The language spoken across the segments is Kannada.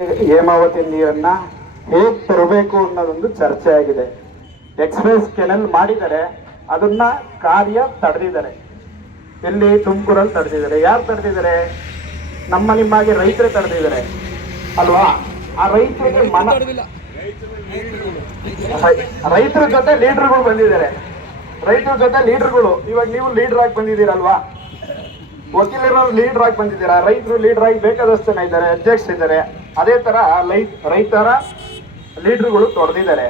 ಹೇಮಾವತಿ ನೀರನ್ನ ಹೇಗೆ ತರಬೇಕು ಅನ್ನೋದೊಂದು ಚರ್ಚೆ ಆಗಿದೆ. ಎಕ್ಸ್ಪ್ರೆಸ್ ಕೆನಲ್ ಮಾಡಿದರೆ ಅದನ್ನ ಕಾರ್ಯ ತಡೆದಿದ್ದಾರೆ. ಎಲ್ಲಿ? ತುಮಕೂರಲ್ಲಿ ತಡೆದಿದ್ದಾರೆ. ಯಾರು ತಡೆದಿದ್ದಾರೆ? ನಿಮ್ಮಾಗೆ ರೈತರೇ ತಡೆದಿದ್ದಾರೆ ಅಲ್ವಾ? ಆ ರೈತರಿಗೆ ರೈತರ ಜೊತೆ ಲೀಡರ್ಗಳು ಬಂದಿದ್ದಾರೆ. ರೈತರ ಜೊತೆ ಲೀಡರ್ಗಳು ಇವಾಗ ನೀವು ಲೀಡರ್ ಆಗಿ ಬಂದಿದ್ದೀರಲ್ವಾ? ವಕೀಲರು ಲೀಡರ್ ಆಗಿ ಬಂದಿದ್ದೀರಾ, ರೈತರು ಲೀಡರ್ ಆಗಿ ಬೇಕಾದಷ್ಟು ಜನ ಇದ್ದಾರೆ, ಅಧ್ಯಕ್ಷರಿದ್ದಾರೆ. ಅದೇ ತರ ರೈತರ ಲೀಡರ್ಗಳು ತೊಡೆದಿದ್ದಾರೆ.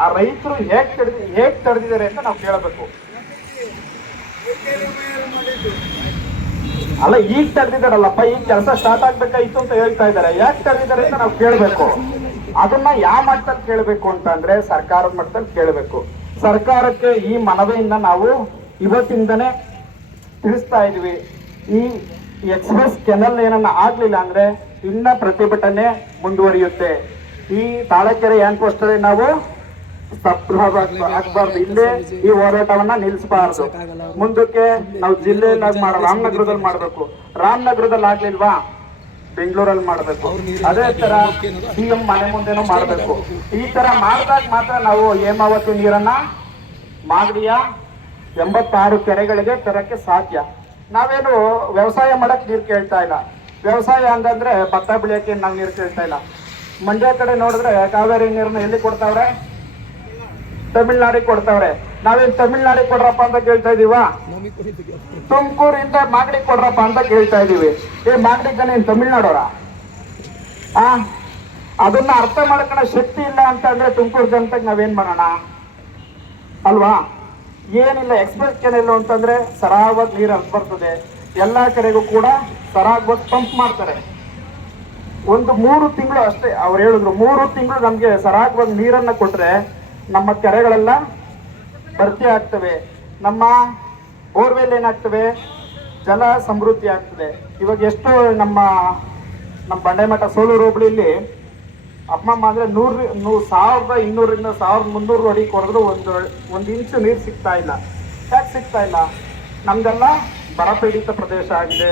ಆ ರೈತರು ಹೇಗ್ ತಡೆದಿದ್ದಾರೆ ಅಂತ ನಾವು ಕೇಳಬೇಕು. ಅಲ್ಲ, ಈಗ ತಡೆದಿದ್ದಾರಲ್ಲಪ್ಪ, ಈಗ ಕೆಲಸ ಸ್ಟಾರ್ಟ್ ಆಗ್ಬೇಕಾಯ್ತು ಅಂತ ಹೇಳ್ತಾ ಇದ್ದಾರೆ. ಯಾಕೆ ತಡೆದಿದ್ದಾರೆ ಅಂತ ನಾವು ಕೇಳಬೇಕು. ಅದನ್ನ ಯಾವ ಮಟ್ಟದಲ್ಲಿ ಕೇಳಬೇಕು ಅಂತಂದ್ರೆ ಸರ್ಕಾರದ ಮಟ್ಟದಲ್ಲಿ ಕೇಳಬೇಕು. ಸರ್ಕಾರಕ್ಕೆ ಈ ಮನವಿಯಿಂದ ನಾವು ಇವತ್ತಿಂದನೇ ತಿಳಿಸ್ತಾ ಇದೀವಿ. ಈ ಎಕ್ಸ್ಪ್ರೆಸ್ ಕೆನಲ್ ಏನನ್ನ ಆಗ್ಲಿಲ್ಲ ಅಂದ್ರೆ ಇನ್ನ ಪ್ರತಿಭಟನೆ ಮುಂದುವರಿಯುತ್ತೆ. ಈ ತಾಳಕೆರೆ ಏನ್ ಪೋಸ್ಟಲ್ಲಿ ನಾವು ಆಗ್ಬಾರ್ದು, ಇಲ್ಲೇ ಈ ಹೋರಾಟವನ್ನ ನಿಲ್ಲಿಸಬಾರ್ದು. ಮುಂದಕ್ಕೆ ನಾವು ಜಿಲ್ಲೆಯಲ್ಲಿ ರಾಮನಗರದಲ್ಲಿ ಮಾಡ್ಬೇಕು. ರಾಮನಗರದಲ್ಲಿ ಆಗ್ಲಿಲ್ವಾ, ಬೆಂಗಳೂರಲ್ಲಿ ಮಾಡ್ಬೇಕು. ಅದೇ ತರ ಸಿಎಂ ಮನೆ ಮುಂದೆನೂ ಮಾಡ್ಬೇಕು. ಈ ತರ ಮಾಡಿದಾಗ ಮಾತ್ರ ನಾವು ಹೇಮಾವತಿ ನೀರನ್ನ ಮಾಗಡಿಯ 86 ಕೆರೆಗಳಿಗೆ ತರಕ್ಕೆ ಸಾಧ್ಯ. ನಾವೇನು ವ್ಯವಸಾಯ ಮಾಡಕ್ ನೀರು ಕೇಳ್ತಾ ಇಲ್ಲ. ವ್ಯವಸಾಯ ಅಂತಂದ್ರೆ ಭತ್ತ ಬೆಳೆಯಕ್ಕೆ ನಾವು ನೀರು ಕೇಳ್ತಾ ಇಲ್ಲ. ಮಂಡ್ಯ ಕಡೆ ನೋಡಿದ್ರೆ ಕಾವೇರಿ ನೀರನ್ನ ಎಲ್ಲಿ ಕೊಡ್ತಾವ್ರೆ? ತಮಿಳ್ನಾಡಿಗೆ ಕೊಡ್ತಾವ್ರೆ. ನಾವೇನ್ ತಮಿಳ್ನಾಡಿಗೆ ಕೊಡ್ರಪ್ಪ ಅಂತ ಕೇಳ್ತಾ ಇದೀವ? ತುಮಕೂರಿಂದ ಮಾಗಡಿ ಕೊಡ್ರಪ್ಪ ಅಂತ ಕೇಳ್ತಾ ಇದೀವಿ. ಮಾಗಡಿ ಜನ ಏನ್ ತಮಿಳ್ನಾಡೋರ? ಅದನ್ನ ಅರ್ಥ ಮಾಡ್ಕೊಳ್ಳೋ ಶಕ್ತಿ ಇಲ್ಲ ಅಂತ ಅಂದ್ರೆ ತುಮಕೂರು ಜನತೆಗೆ ನಾವೇನ್ ಮಾಡೋಣ ಅಲ್ವಾ? ಏನಿಲ್ಲ, ಎಕ್ಸ್ಪ್ರೆಸ್ ಕೆನಲ್ ಅಂತಂದ್ರೆ ಸರಾಗವಾಗಿ ನೀರು ಹರಿದು ಬರ್ತದೆ. ಎಲ್ಲಾ ಕಡೆಗೂ ಕೂಡ ಸರಾಗವಾಗಿ ಪಂಪ್ ಮಾಡ್ತಾರೆ. ಒಂದು 3 ತಿಂಗಳು ಅಷ್ಟೇ ಅವ್ರು ಹೇಳಿದ್ರು. 3 ತಿಂಗಳು ನಮ್ಗೆ ಸರಾಗವಾಗಿ ನೀರನ್ನ ಕೊಟ್ರೆ ನಮ್ಮ ಕೆರೆಗಳೆಲ್ಲ ಭರ್ತಿ ಆಗ್ತವೆ. ನಮ್ಮ ಬೋರ್ವೆಲ್ ಏನಾಗ್ತವೆ, ಜಲ ಸಮೃದ್ಧಿ ಆಗ್ತದೆ. ಇವಾಗ ಎಷ್ಟು ನಮ್ಮ ಬಂಡೆಮಠ ಸೋಲೂರು ಹೋಬಳಿಲಿ ಅಮ್ಮಮ್ಮ ಅಂದ್ರೆ 1200ರಿಂದ 1300 ಅಡಿ ಕೊಡಿದ್ರು ಒಂದು ಇಂಚು ನೀರು ಸಿಗ್ತಾ ಇಲ್ಲ. ಯಾಕೆ ಸಿಗ್ತಾ ಇಲ್ಲ? ನಮ್ದೆಲ್ಲ ಬರಪೀಡಿತ ಪ್ರದೇಶ ಆಗಿದೆ.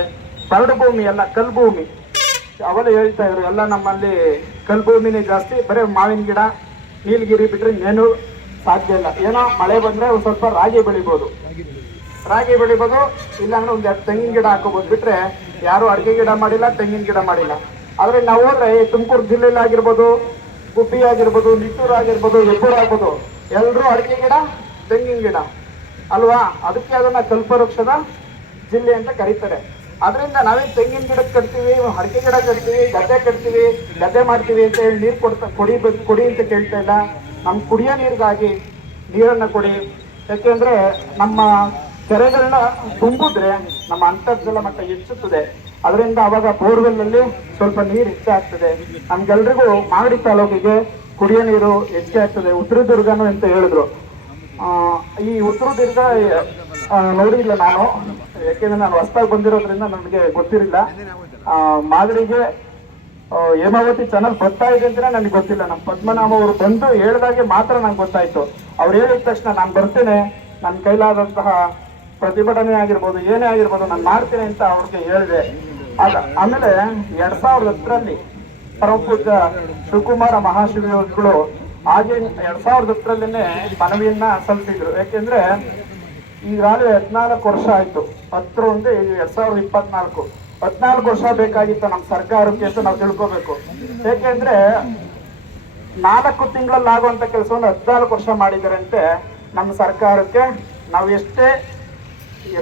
ಬರಡು ಭೂಮಿ ಎಲ್ಲ ಕಲ್ಭೂಮಿ. ಅವೆಲ್ಲ ಹೇಳ್ತಾ ಇದ್ರು ಎಲ್ಲ ನಮ್ಮಲ್ಲಿ ಕಲ್ಭೂಮಿನೇ ಜಾಸ್ತಿ. ಬರೀ ಮಾವಿನ ಗಿಡ, ನೀಲಗಿರಿ ಬಿಟ್ರೆ ಇನ್ನೇನು ಸಾಧ್ಯ ಇಲ್ಲ. ಏನೋ ಮಳೆ ಬಂದ್ರೆ ಒಂದು ಸ್ವಲ್ಪ ರಾಗಿ ಬೆಳಿಬೋದು, ಇಲ್ಲಾಂದ್ರೆ ಒಂದ್ 2 ತೆಂಗಿನ ಗಿಡ ಹಾಕೋಬಹುದು. ಬಿಟ್ರೆ ಯಾರು ಅಡಿಕೆ ಗಿಡ ಮಾಡಿಲ್ಲ, ತೆಂಗಿನ ಗಿಡ ಮಾಡಿಲ್ಲ. ಆದ್ರೆ ನಾವು ಹೋದ್ರೆ ತುಮಕೂರು ಜಿಲ್ಲೆಯಲ್ಲಿ ಆಗಿರ್ಬೋದು, ಗುಬ್ಬಿ ಆಗಿರ್ಬೋದು, ನಿಟ್ಟೂರು ಆಗಿರ್ಬೋದು, ಹೆಬ್ಬೂರು ಆಗ್ಬೋದು, ಎಲ್ಲರೂ ಅಡಿಕೆ ಗಿಡ, ತೆಂಗಿನ ಗಿಡ ಅಲ್ವಾ? ಅದಕ್ಕೆ ಅದನ್ನ ಕಲ್ಪವೃಕ್ಷದ ಜಿಲ್ಲೆ ಅಂತ ಕರೀತಾರೆ. ಅದರಿಂದ ನಾವೇನ್ ತೆಂಗಿನ ಗಿಡಕ್ಕೆ ಕಟ್ತೀವಿ, ಅಡಿಕೆ ಗಿಡ ಕಟ್ತೀವಿ, ಗದ್ದೆ ಮಾಡ್ತೀವಿ ಅಂತ ಹೇಳಿ ನೀರು ಕೊಡಿ ಅಂತ ಕೇಳ್ತಾ ಇಲ್ಲ. ನಮ್ ಕುಡಿಯೋ ನೀರಿಗಾಗಿ ನೀರನ್ನ ಕೊಡಿ. ಯಾಕೆಂದ್ರೆ ನಮ್ಮ ಕೆರೆಗಳನ್ನ ತುಂಬಿದ್ರೆ ನಮ್ಮ ಅಂತರ್ಜಲ ಮಟ್ಟ ಹೆಚ್ಚುತ್ತದೆ. ಅದರಿಂದ ಅವಾಗ ಬೋರ್ವೆಲ್ ಅಲ್ಲಿ ಸ್ವಲ್ಪ ನೀರು ಹೆಚ್ಚಾಗ್ತದೆ. ನಮ್ಗೆಲ್ರಿಗೂ ಮಾಗಡಿ ತಾಲೂಕಿಗೆ ಕುಡಿಯೋ ನೀರು ಹೆಚ್ಚೆ ಆಗ್ತದೆ. ಉತ್ತರದುರ್ಗನು ಅಂತ ಹೇಳಿದ್ರು. ಈ ಉತ್ತರದುರ್ಗ ನೋಡಿಲ್ಲ ನಾನು, ಯಾಕೆಂದ್ರೆ ನಾನು ಹೊಸದಾಗಿ ಬಂದಿರೋದ್ರಿಂದ ನನಗೆ ಗೊತ್ತಿರಲಿಲ್ಲ. ಮಾಗಡಿಗೆ ಹೇಮಾವತಿ ಚಾನಲ್ ಬರ್ತಾ ಇದೆ ಅಂತ ನನಗೆ ಗೊತ್ತಿಲ್ಲ. ನಮ್ಮ ಪದ್ಮನಾಭ ಅವರು ಬಂದು ಹೇಳಿದಾಗೆ ಮಾತ್ರ ನಂಗೆ ಗೊತ್ತಾಯ್ತು. ಅವ್ರು ಹೇಳಿದ ತಕ್ಷಣ ನಾನು ಬರ್ತೇನೆ, ನನ್ನ ಕೈಲಾದಂತಹ ಪ್ರತಿಭಟನೆ ಆಗಿರ್ಬೋದು, ಏನೇ ಆಗಿರ್ಬೋದು ನಾನು ಮಾಡ್ತೇನೆ ಅಂತ ಅವ್ರಿಗೆ ಹೇಳಿದೆ. ಆಮೇಲೆ 2010ರಲ್ಲಿ ಪರಮ ಪೂಜ್ಯ ಶಿವಕುಮಾರ ಮಹಾಶಿವಗಳು ಹಾಗೆ 2010ರಲ್ಲೇನೆ ಮನವಿಯನ್ನ ಸಲ್ಲಿಸಿದ್ರು. ಯಾಕೆಂದ್ರೆ ಈಗಾಗಲೇ 14 ವರ್ಷ ಆಯ್ತು. 10 ಒಂದು 2024 14 ವರ್ಷ ಬೇಕಾಗಿತ್ತು ನಮ್ಮ ಸರ್ಕಾರಕ್ಕೆ ಅಂತ ನಾವು ತಿಳ್ಕೋಬೇಕು. ಯಾಕೆಂದ್ರೆ 4 ತಿಂಗಳಲ್ಲಿ ಆಗುವಂತ ಕೆಲಸವನ್ನು 14 ವರ್ಷ ಮಾಡಿದಾರಂತೆ. ನಮ್ಮ ಸರ್ಕಾರಕ್ಕೆ ನಾವು ಎಷ್ಟೇ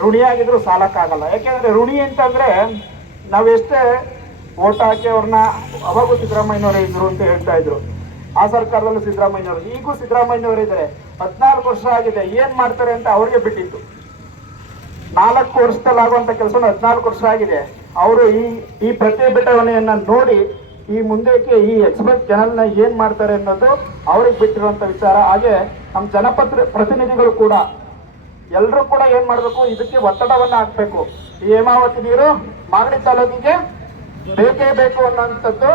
ಋಣಿಯಾಗಿದ್ರು ಸಾಲಕ್ಕಾಗಲ್ಲ. ಯಾಕೆಂದ್ರೆ ಋಣಿ ಅಂತಂದ್ರೆ ನಾವೆಷ್ಟೇ ಓಟ್ ಹಾಕಿ ಅವ್ರನ್ನ, ಅವಾಗೂ ಸಿದ್ದರಾಮಯ್ಯನವರೇ ಇದ್ರು ಅಂತ ಹೇಳ್ತಾ ಇದ್ರು. ಆ ಸರ್ಕಾರದಲ್ಲೂ ಸಿದ್ದರಾಮಯ್ಯನವರು, ಈಗೂ ಸಿದ್ದರಾಮಯ್ಯನವರು ಇದ್ದಾರೆ. 14 ವರ್ಷ ಆಗಿದೆ, ಏನ್ ಮಾಡ್ತಾರೆ ಅಂತ ಅವ್ರಿಗೆ ಬಿಟ್ಟಿತ್ತು. 4 ವರ್ಷದಲ್ಲಿ ಆಗುವಂತ ಕೆಲಸ 14 ವರ್ಷ ಆಗಿದೆ. ಅವರು ಈ ಪ್ರತಿಭಟನೆಯನ್ನ ನೋಡಿ ಈ ಮುಂದಕ್ಕೆ ಈ ಎಕ್ಸ್ಪ್ರೆಸ್ ಕೆನಲ್ ನ ಏನ್ ಮಾಡ್ತಾರೆ ಅನ್ನೋದು ಅವ್ರಿಗೆ ಬಿಟ್ಟಿರುವಂತ ವಿಚಾರ. ಹಾಗೆ ನಮ್ಮ ಪ್ರತಿನಿಧಿಗಳು ಕೂಡ ಎಲ್ಲರೂ ಕೂಡ ಏನ್ ಮಾಡ್ಬೇಕು, ಇದಕ್ಕೆ ಒತ್ತಡವನ್ನ ಹಾಕ್ಬೇಕು. ಈ ಹೇಮಾವತಿ ನೀರು ಮಾಗಡಿ ತಾಲೂಕಿಗೆ ಬೇಕೇ ಬೇಕು ಅನ್ನೋಂಥದ್ದು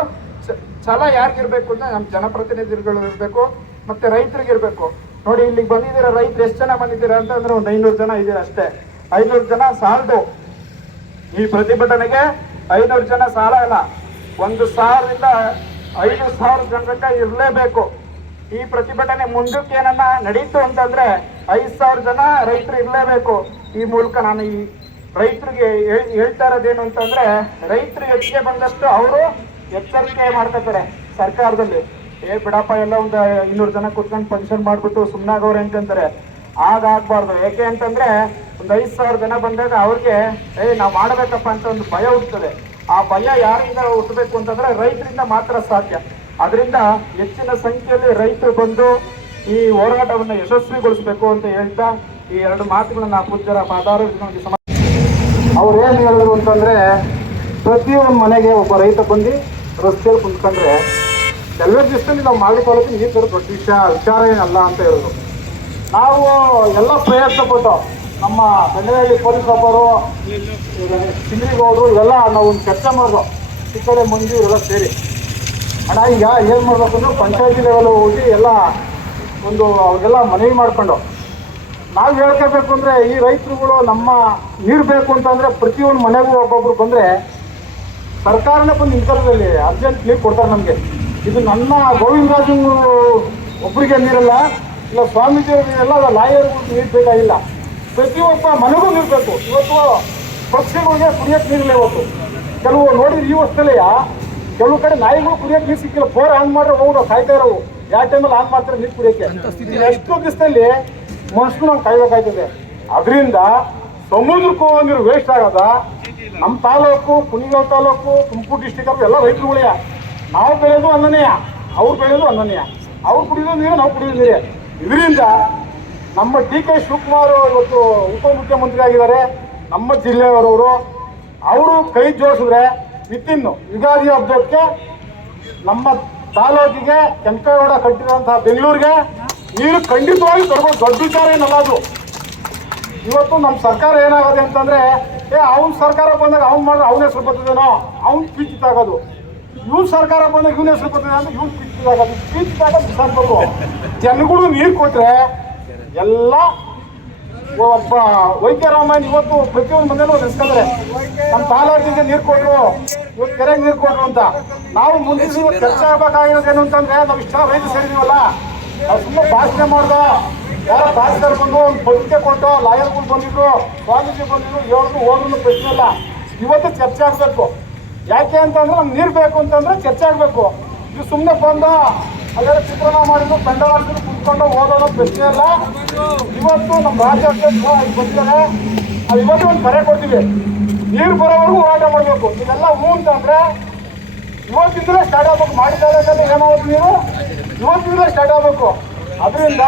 ಛಲ ಯಾರಿಗಿರ್ಬೇಕು ಅಂದ್ರೆ ನಮ್ಮ ಜನಪ್ರತಿನಿಧಿಗಳು ಇರ್ಬೇಕು, ಮತ್ತೆ ರೈತರಿಗಿರ್ಬೇಕು. ನೋಡಿ, ಇಲ್ಲಿಗೆ ಬಂದಿದ್ದೀರಾ ರೈತರು ಎಷ್ಟು ಜನ ಬಂದಿದ್ದೀರಾ ಅಂತಂದ್ರೆ ಒಂದು 500 ಜನ ಇದ್ದೀರಾ ಅಷ್ಟೇ. 500 ಜನ ಸಾಲದು. ಈ ಪ್ರತಿಭಟನೆಗೆ 500 ಜನ ಸಾಲ ಇಲ್ಲ. 1,000ರಿಂದ 5,000 ಜನರಕ್ಕ ಇರಲೇಬೇಕು. ಈ ಪ್ರತಿಭಟನೆ ಮುಂದಕ್ಕೆ ಏನನ್ನ ನಡೀತು ಅಂತಂದ್ರೆ 5,000 ಜನ ರೈತರು ಇರಲೇಬೇಕು. ಈ ಮೂಲಕ ನಾನು ಈ ರೈತರಿಗೆ ಹೇಳ್ತಾ ಇರೋದೇನು ಅಂತಂದ್ರೆ, ರೈತರು ಹೆಚ್ಚಿಗೆ ಬಂದಷ್ಟು ಅವರು ಎಚ್ಚರಿಕೆ ಮಾಡ್ಕೊತಾರೆ ಸರ್ಕಾರದಲ್ಲಿ. ಬಿಡಪ್ಪ ಎಲ್ಲ ಒಂದು 200 ಜನ ಕುತ್ಕೊಂಡು ಫಂಕ್ಷನ್ ಮಾಡ್ಬಿಟ್ಟು ಸುಮ್ಮನಾಗವ್ರೆ ಅಂತಂತಾರೆ. ಆಗ್ಬಾರ್ದು. ಯಾಕೆ ಅಂತಂದ್ರೆ ಒಂದು 5,000 ಜನ ಬಂದಾಗ ಅವ್ರಿಗೆ ನಾವು ಮಾಡಬೇಕಪ್ಪ ಅಂತ ಒಂದು ಭಯ ಹುಟ್ಟುತ್ತದೆ. ಆ ಭಯ ಯಾರಿಂದ ಹುಟ್ಟಬೇಕು ಅಂತಂದ್ರೆ ರೈತರಿಂದ ಮಾತ್ರ ಸಾಧ್ಯ. ಅದರಿಂದ ಹೆಚ್ಚಿನ ಸಂಖ್ಯೆಯಲ್ಲಿ ರೈತರು ಬಂದು ಈ ಹೋರಾಟವನ್ನು ಯಶಸ್ವಿಗೊಳಿಸಬೇಕು ಅಂತ ಹೇಳ್ತಾ ಈ 2 ಮಾತುಗಳನ್ನ ಪೂಜ್ಯರ ಪಾದಾರ ಅವ್ರು ಏನ್ ಹೇಳಿದ್ರು ಅಂತಂದ್ರೆ, ಪ್ರತಿಯೊಂದು ಮನೆಗೆ ಒಬ್ಬ ರೈತ ಬಂದು ರಸ್ತೆಯಲ್ಲಿ ಕುಂತ್ಕೊಂಡ್ರೆ ಕೆಲವೇ ದಿವಸದಲ್ಲಿ ನಾವು ಮಾಡಿಕೊಳ್ಳೋಕೆ ಈ ಥರ ದೊಡ್ಡ ವಿಚಾರ ಏನಲ್ಲ ಅಂತ ಹೇಳಿದ್ರು. ನಾವು ಎಲ್ಲ ಪ್ರಯತ್ನ ಪಟ್ಟು ನಮ್ಮ ಬೆಂಗಳೂರಲ್ಲಿ ಪೊಲೀಸ್ ಒಬ್ಬರು, ಸಿಂಗ್ರಿಗೌಡರು ಇವೆಲ್ಲ ನಾವು ಒಂದು ಚರ್ಚೆ ಮಾಡಿದ್ರು. ಚಿಕ್ಕಡೆ ಮಂಜು ಇವರೆಲ್ಲ ಸೇರಿ ಅಣ್ಣ ಈಗ ಏನು ಮಾಡ್ಬೇಕು ಅಂದ್ರೆ ಪಂಚಾಯತಿ ಲೆವೆಲ್ ಹೋಗಿ ಎಲ್ಲ ಒಂದು ಅವ್ರಿಗೆಲ್ಲ ಮನವಿ ಮಾಡ್ಕೊಂಡು ನಾವು ಹೇಳ್ಕೋಬೇಕು ಅಂದರೆ, ಈ ರೈತರುಗಳು ನಮ್ಮ ನೀರು ಬೇಕು ಅಂತಂದರೆ ಪ್ರತಿಯೊಂದು ಮನೆಗೂ ಒಬ್ಬೊಬ್ರು ಬಂದರೆ ಸರ್ಕಾರನೇ ಬಂದು ನಿಂತರದಲ್ಲಿ ಅರ್ಜೆಂಟ್ ನೀರು ಕೊಡ್ತಾರೆ ನಮಗೆ. ಇದು ನನ್ನ ಗೋವಿಂದರಾಜು ಒಬ್ಬರಿಗೆ ನೀರಲ್ಲ, ಇಲ್ಲ ಸ್ವಾಮೀಜಿಯವರಿಗೆಲ್ಲ ಲಾಯರ್ಗೂ ನೀರು ಬೇಕಾಗಿಲ್ಲ. ಪ್ರತಿಯೊಬ್ಬ ಮನೆಗೂ ನೀರು ಬೇಕು. ಇವತ್ತು ಪಕ್ಷಿಗಳಿಗೆ ಕುಡಿಯೋಕ್ಕೆ ನೀರಿಲ್ಲ. ಇವತ್ತು ಕೆಲವು ನೋಡಿದ್ರೆ ಈ ವರ್ಷದಲ್ಲೇ ಕೆಲವು ಕಡೆ ನಾಯಿಗಳು ಕುಡಿಯೋಕ್ಕೆ ನೀರು ಸಿಕ್ಕಿಲ್ಲ. ಬೋರ್ ಆನ್ ಮಾಡ್ರೆ ಹೋಗೋದು ಕಾಯ್ತಾ ಇರೋವು. ಯಾವ ಟೈಮಲ್ಲಿ ಆನ್ ಮಾಡ್ತಾರೆ ನೀರು ಕುಡಿಯೋಕ್ಕೆ. ಎಷ್ಟು ದಿವಸದಲ್ಲಿ ಮನುಷ್ಯರು ನಾವು ಕಾಯ್ಬೇಕಾಯ್ತದೆ. ಅದರಿಂದ ಸಮುದ್ರಕ್ಕೂ ನೀರು ವೇಸ್ಟ್ ಆಗೋದ. ನಮ್ಮ ತಾಲೂಕು, ಕುಣಿಗಲ್ ತಾಲೂಕು, ತುಮಕೂರು ಡಿಸ್ಟಿಕ್ ಅವರು ಎಲ್ಲ ರೈತರುಗಳೇ. ನಾವು ಬೆಳೆಯೋದು ಅನ್ನನೆಯ, ಅವ್ರು ಬೆಳೆಯೋದು ಅನ್ನನೆಯ. ಅವ್ರು ಕುಡಿಯೋದು ನೀರು, ನಾವು ಕುಡಿಯೋದು ನೀರೇ. ಇದರಿಂದ ನಮ್ಮ DK ಶಿವಕುಮಾರ್ ಇವತ್ತು ಉಪಮುಖ್ಯಮಂತ್ರಿ ಆಗಿದ್ದಾರೆ, ನಮ್ಮ ಜಿಲ್ಲೆಯವರವರು. ಅವರು ಕೈ ಜೋಡಿಸಿದ್ರೆ ವಿತಿನ್ ಯುಗಾದಿ ಹಬ್ಬಕ್ಕೆ ನಮ್ಮ ತಾಲೂಕಿಗೆ ಕೆಂಪೇಗೌಡ ಕಟ್ಟಿರುವಂತಹ ಬೆಂಗಳೂರಿಗೆ ನೀರು ಖಂಡಿತವಾಗಿ ತರ್ಬೋದು. ದೊಡ್ಡ ವಿಚಾರ ಏನಲ್ಲ ಅದು. ಇವತ್ತು ನಮ್ಮ ಸರ್ಕಾರ ಏನಾಗುತ್ತೆ ಅಂತಂದ್ರೆ, ಅವ್ನ ಸರ್ಕಾರ ಬಂದಾಗ ಅವ್ನು ಮಾಡಿದ್ರೆ ಅವನ ಹೆಸರು ಬರ್ತದೇನೋ, ಅವ್ನು ಕಿತ್ತಾಗೋದು. ಇವ್ನ ಸರ್ಕಾರ ಬಂದಾಗ ಇವನ ಹೆಸರು ಬರ್ತದೆ ಅಂದ್ರೆ ಇವ್ನು ಕಿತ್ತಾಗೋದು ಬಿಸಾಕ್ಬೇಕು. ಜನಗಳು ನೀರು ಕೊಟ್ರೆ ಎಲ್ಲ ಒಬ್ಬ ವೈದ್ಯರಾಮಯ್ಯ ಇವತ್ತು ಪ್ರತಿಯೊಂದು ಮನೇಲೂ ನೆನೆಸ್ಕೊಂಡ್ರೆ ನಮ್ಮ ತಾಲೂಕಿಗೆ ನೀರು ಕೊಟ್ಟರು, ಇವತ್ತು ಕೆರೆಗೆ ನೀರು ಕೊಟ್ಟರು ಅಂತ. ನಾವು ಮುಂದಿನ ಚರ್ಚೆ ಆಗಬೇಕಾಗಿರೋದೇನು ಅಂತಂದ್ರೆ, ನಾವು ಇಷ್ಟ ರೈತ ಸೇರಿದೀವಲ್ಲ, ನಾವು ಸುಮ್ಮನೆ ಭಾಷಣೆ ಮಾಡ್ದೋ, ಯಾರೋ ಭಾಷೆದಾರ ಬಂದು ಒಂದು ಪತ್ರಿಕೆ ಕೊಟ್ಟು, ಲಾಯರ್ಗಳು ಬಂದಿದ್ರು, ಸ್ವಾಮೀಜಿ ಬಂದಿದ್ರು, ಹೇಳಿದ್ರು ಹೋದ್ರು ಪ್ರಶ್ನೆ ಇಲ್ಲ. ಇವತ್ತು ಚರ್ಚೆ ಆಗಬೇಕು. ಯಾಕೆ ಅಂತಂದ್ರೆ ನಮ್ಗೆ ನೀರು ಬೇಕು ಅಂತಂದ್ರೆ ಚರ್ಚೆ ಆಗಬೇಕು. ಇದು ಸುಮ್ಮನೆ ಬಂದು ಅದೆಲ್ಲ ಚಿತ್ರಣ ಮಾಡಿದ್ರು, ಪೆಂಡಲ್ ಹಾಕಿದ್ರು, ಕುತ್ಕೊಂಡು ಓದೋದು ಪ್ರಶ್ನೆ ಇಲ್ಲ. ಇವತ್ತು ನಮ್ಮ ರಾಜ್ಯಾಧ್ಯಕ್ಷ ಬಂದಿದ್ದಾರೆ, ಅದು ಇವತ್ತು ಒಂದು ಕರೆ ಕೊಡ್ತೀವಿ. ನೀರು ಬರೋವರೆಗೂ ಹೋರಾಟ ಮಾಡಬೇಕು. ಇದೆಲ್ಲ ಹೂ ಅಂತಂದ್ರೆ ಇವತ್ತಿಂದಲೇ ಸ್ಟಾರ್ಟ್ ಆಗ್ಬೇಕು. ಮಾಡಿದಾಗ ಏನಾಗುತ್ತೆ ನೀರು ಇವತ್ತಿಂದಲೇ ಸ್ಟಾರ್ಟ್ ಆಗಬೇಕು. ಅದರಿಂದ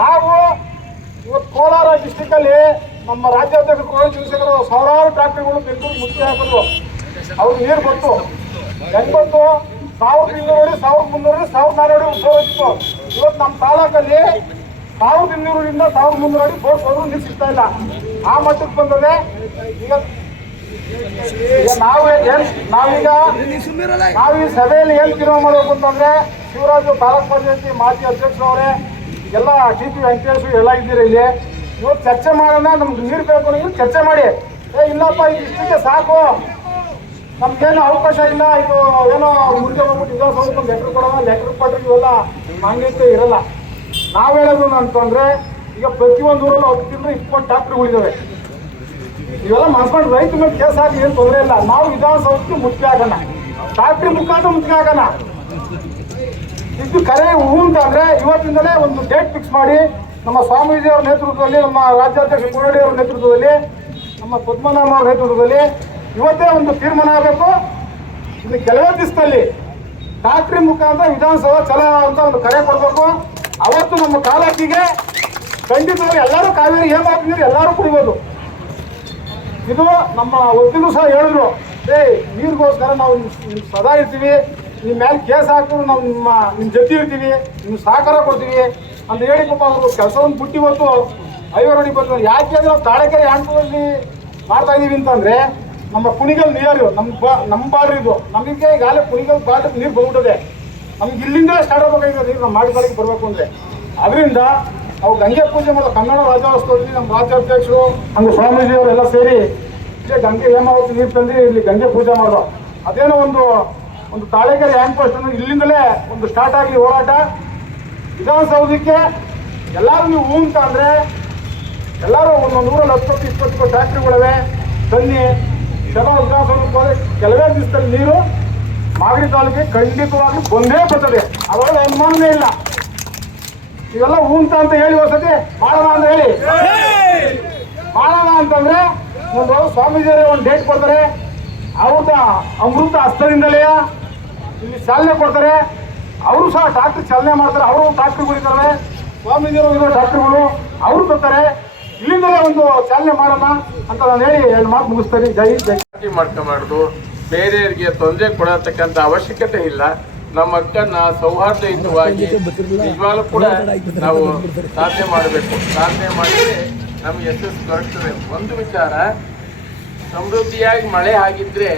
ನಾವು ಇವತ್ತು ಕೋಲಾರ ಡಿಸ್ಟಿಕಲ್ಲಿ ನಮ್ಮ ರಾಜ್ಯಾಧ್ಯಕ್ಷ ಕೋಳಿ ಶಿವಶೇಖರ್ ಸಾವಿರಾರು ಟ್ರಾಕ್ಟರ್ಗಳು ಬೆಂಗಳೂರು ಮುಖ್ಯ ಹಾಕಿದ್ರು. ಅವ್ರಿಗೆ ನೀರು ಬಂತು. ಹೆಂಗೆ ಬಂತು? 1,200 1,300 1,400 ಬೋರ್ ಹಚ್ಚಿತ್ತು. ಇವತ್ತು ನಮ್ಮ ತಾಲೂಕಲ್ಲಿ 1,200ರಿಂದ 1,300 ಅಡಿ ಬೋರ್ ಹೋದ್ರೂ ನೀರು ಸಿಗ್ತಾ ಇಲ್ಲ. ಆ ಮಟ್ಟಕ್ಕೆ ಬಂದದೆ. ಈಗ ನಾವು ಈ ಸಭೆಯಲ್ಲಿ ಏನು ತೀರ್ಮಾನ ಮಾಡಬೇಕು ಅಂತಂದ್ರೆ, ಶಿವರಾಜು ತಾಲೂಕು ಪಂಚಾಯತಿ ಮಾಜಿ ಅಧ್ಯಕ್ಷರವರೇ, ಎಲ್ಲ TP ವೆಂಕಟೇಶ್ ಎಲ್ಲ ಇದ್ದೀರಿ ಇಲ್ಲಿ. ಇವತ್ತು ಚರ್ಚೆ ಮಾಡೋಣ. ನಮ್ಗೆ ನೀರು ಬೇಕು, ನೀವು ಚರ್ಚೆ ಮಾಡಿ. ಇಲ್ಲಪ್ಪ ಇಷ್ಟಕ್ಕೆ ಸಾಕು, ನಮ್ಗೇನು ಅವಕಾಶ ಇಲ್ಲ, ಇದು ಏನೋ ಮುಂದೆ ಹೋಗ್ಬಿಟ್ಟು ವಿಧಾನಸೌಧಕ್ಕೆ ಒಂದು ಲೆಟ್ರ್ ಕೊಡೋಣ, ಲೆಟ್ರ್ ಕೊಟ್ಟರೆ ಇವೆಲ್ಲ ಮಾನ್ಯತೆ ಇರಲ್ಲ. ನಾವು ಹೇಳೋದು ಅಂತಂದ್ರೆ, ಈಗ ಪ್ರತಿಯೊಂದು ಊರಲ್ಲೂ 10 20 ಟ್ರಾಕ್ಟರ್ಗಳಿದ್ದಾವೆ. ಇವೆಲ್ಲ ಮಾಡ್ಕೊಂಡು ರೈತ ಮೇಲೆ ಕೇಸ್ ಆಗಿ ಏನು ತೊಂದರೆ ಇಲ್ಲ. ನಾವು ವಿಧಾನಸೌಧಕ್ಕೆ ಮುಖ್ಯ ಆಗೋಣ, ಟ್ರಾಕ್ಟ್ರಿ ಮುಖಾಂತರ ಮುಖ್ಯ ಆಗೋಣ. ಇದು ಕರೆ ಹೂ ಅಂತಂದ್ರೆ ಇವತ್ತಿಂದಲೇ ಒಂದು ಡೇಟ್ ಫಿಕ್ಸ್ ಮಾಡಿ, ನಮ್ಮ ಸ್ವಾಮೀಜಿಯವರ ನೇತೃತ್ವದಲ್ಲಿ, ನಮ್ಮ ರಾಜ್ಯಾಧ್ಯಕ್ಷ ಕುರಡಿ ಅವರ ನೇತೃತ್ವದಲ್ಲಿ, ನಮ್ಮ ಪದ್ಮನಾಭ ಅವರ ನೇತೃತ್ವದಲ್ಲಿ ಇವತ್ತೇ ಒಂದು ತೀರ್ಮಾನ ಆಗಬೇಕು. ಇದು ಕೆಲವೇ ದಿವಸದಲ್ಲಿ ಟ್ರಾಕ್ಟ್ರಿ ಮುಖಾಂತರ ವಿಧಾನಸಭಾ ಚಲೋ ಅಂತ ಒಂದು ಕರೆ ಕೊಡಬೇಕು. ಅವತ್ತು ನಮ್ಮ ತಾಲೂಕಿಗೆ ಖಂಡಿತವಾಗಿ ಎಲ್ಲರೂ ಕಾವೇರಿ ಏಮಾರು ನೀರು ಎಲ್ಲರೂ ಕುಡಿಬೋದು. ಇದು ನಮ್ಮ ವಕೀಲರು ಸಹ ಹೇಳಿದ್ರು, ನೀರಿಗೋಸ್ಕರ ನಾವು ಸದಾ ಇರ್ತೀವಿ, ನಿಮ್ಮ ಮೇಲೆ ಕೇಸ್ ಹಾಕಿದ್ರು ನಾವು ನಿಮ್ಮ ಜೊತೆ ಇರ್ತೀವಿ, ನಿಮ್ಗೆ ಸಹಕಾರ ಕೊಡ್ತೀವಿ ಅಂತ ಹೇಳಿ ಪಾಪ ಅವರು ಕೆಲಸವನ್ನು ಬಿಟ್ಟು ಇವತ್ತು 5 ಅಡಿ ಬರ್ತಾರೆ. ಯಾಕೆ ಅಂದರೆ ನಾವು ತಾಳೆಕೆರೆ ಆಂಟೂರಲ್ಲಿ ಮಾಡ್ತಾ ಇದ್ದೀವಿ ಅಂತಂದರೆ, ನಮ್ಮ ಕುಣಿಗಲ್ ನೀರು ನಮ್ಮ ಬಾರ್ಡ್ರ್ ಇದು. ನಮಗೆ ಈಗಾಗಲೇ ಕುಣಿಗಲ್ ಬಾರ್ಡ್ರ್ ನೀರು ಬಂದ್ಬಿಟ್ಟಿದೆ. ನಮ್ಗೆ ಇಲ್ಲಿಂದ ಸ್ಟಾರ್ಟ್ ಆಗಬೇಕಾಗಿದೆ ನೀರು ನಮ್ಮ ಮಾಡಿಗಳಿಗೆ ಬರಬೇಕು ಅಂದರೆ. ಅದರಿಂದ ನಾವು ಗಂಗೆ ಪೂಜೆ ಮಾಡೋ ಕನ್ನಡ ರಾಜ್ಯೋತ್ಸವದಲ್ಲಿ ನಮ್ಮ ರಾಜ್ಯಾಧ್ಯಕ್ಷರು ಹಂಗೆ ಸ್ವಾಮೀಜಿಯವರೆಲ್ಲ ಸೇರಿ ಇಲ್ಲೇ ಗಂಗೆ ಹೇಮಾವತಿ ನೀರು ತಂದು ಇಲ್ಲಿ ಗಂಗೆ ಪೂಜೆ ಮಾಡೋ. ಅದೇನೋ ಒಂದು ತಾಳೆಕೆರೆ ಹ್ಯಾಂಡ್ ಪೋಸ್ಟ್ ಅನ್ನು ಇಲ್ಲಿಂದಲೇ ಒಂದು ಸ್ಟಾರ್ಟ್ ಆಗಲಿ ಹೋರಾಟ. ವಿಧಾನಸೌಧಕ್ಕೆ ಎಲ್ಲರೂ ನೀವು ಹೂ ಅಂತ ಅಂದರೆ ಎಲ್ಲರೂ ಒಂದು 110-120 ಟ್ಯಾಕ್ಟ್ರಿಗಳಿವೆ ತನ್ನಿ. ಕೆಲವು ವಿಧಾನಸೌಧಕ್ಕೆ ಹೋದರೆ ಕೆಲವೇ ದಿವಸದಲ್ಲಿ ನೀರು ಮಾಗಡಿ ತಾಲೂಕಿಗೆ ಖಂಡಿತವಾಗಿ ಬಂದೇ ಬರ್ತದೆ, ಅದರಲ್ಲಿ ಅನುಮಾನವೇ ಇಲ್ಲ. ಇವೆಲ್ಲ ಹೂ ಅಂತ ಹೇಳಿ ಹೊಸತಿ ಮಾಡೋಣ ಅಂತ ಹೇಳಿ ಮಾಡೋಣ ಅಂತಂದ್ರೆ ಒಂದು ಸ್ವಾಮೀಜಿಯವರೇ ಒಂದು ಡೇಟ್ ಕೊಡ್ತಾರೆ, ಅವ್ರದ ಅಮೃತ ಹಸ್ತದಿಂದಲೇ ಇಲ್ಲಿ ಚಾಲನೆ ಕೊಡ್ತಾರೆ. ಅವರು ಸಹ ಟ್ರಾಕ್ಟರ್ ಚಾಲನೆ ಮಾಡ್ತಾರೆ, ಅವರು ಟ್ರಾಕ್ಟರ್ಗಳು ಇದ್ದಾರೆ, ಸ್ವಾಮೀಜಿಯವರು ಟ್ರಾಕ್ಟರ್ಗಳು ಅವರು ಬರ್ತಾರೆ. ಇಲ್ಲಿಂದಲೇ ಒಂದು ಚಾಲನೆ ಮಾಡೋಣ ಅಂತ ನಾನು ಹೇಳಿ 2 ಮಾತು ಮುಗಿಸ್ತಾರೆ. ಜೈ ಮಾಡ್ಕೊಂಬಾರ್ದು, ಬೇರೆಯವರಿಗೆ ತೊಂದರೆ ಕೊಡತಕ್ಕಂಥ ಅವಶ್ಯಕತೆ ಇಲ್ಲ. ನಮ್ಮ ಅಕ್ಕನ್ನ ಸೌಹಾರ್ದಯುತವಾಗಿ ನಿಜವಾಗ್ಲೂ ಕೂಡ ನಾವು ಸಾಧನೆ ಮಾಡಬೇಕು. ಸಾಧನೆ ಮಾಡಿದ್ರೆ ನಮ್ಗೆ ಯಶಸ್ಸು ದೊರಕ್ತದೆ. ಒಂದು ವಿಚಾರ, ಸಮೃದ್ಧಿಯಾಗಿ ಮಳೆ ಆಗಿದ್ರೆ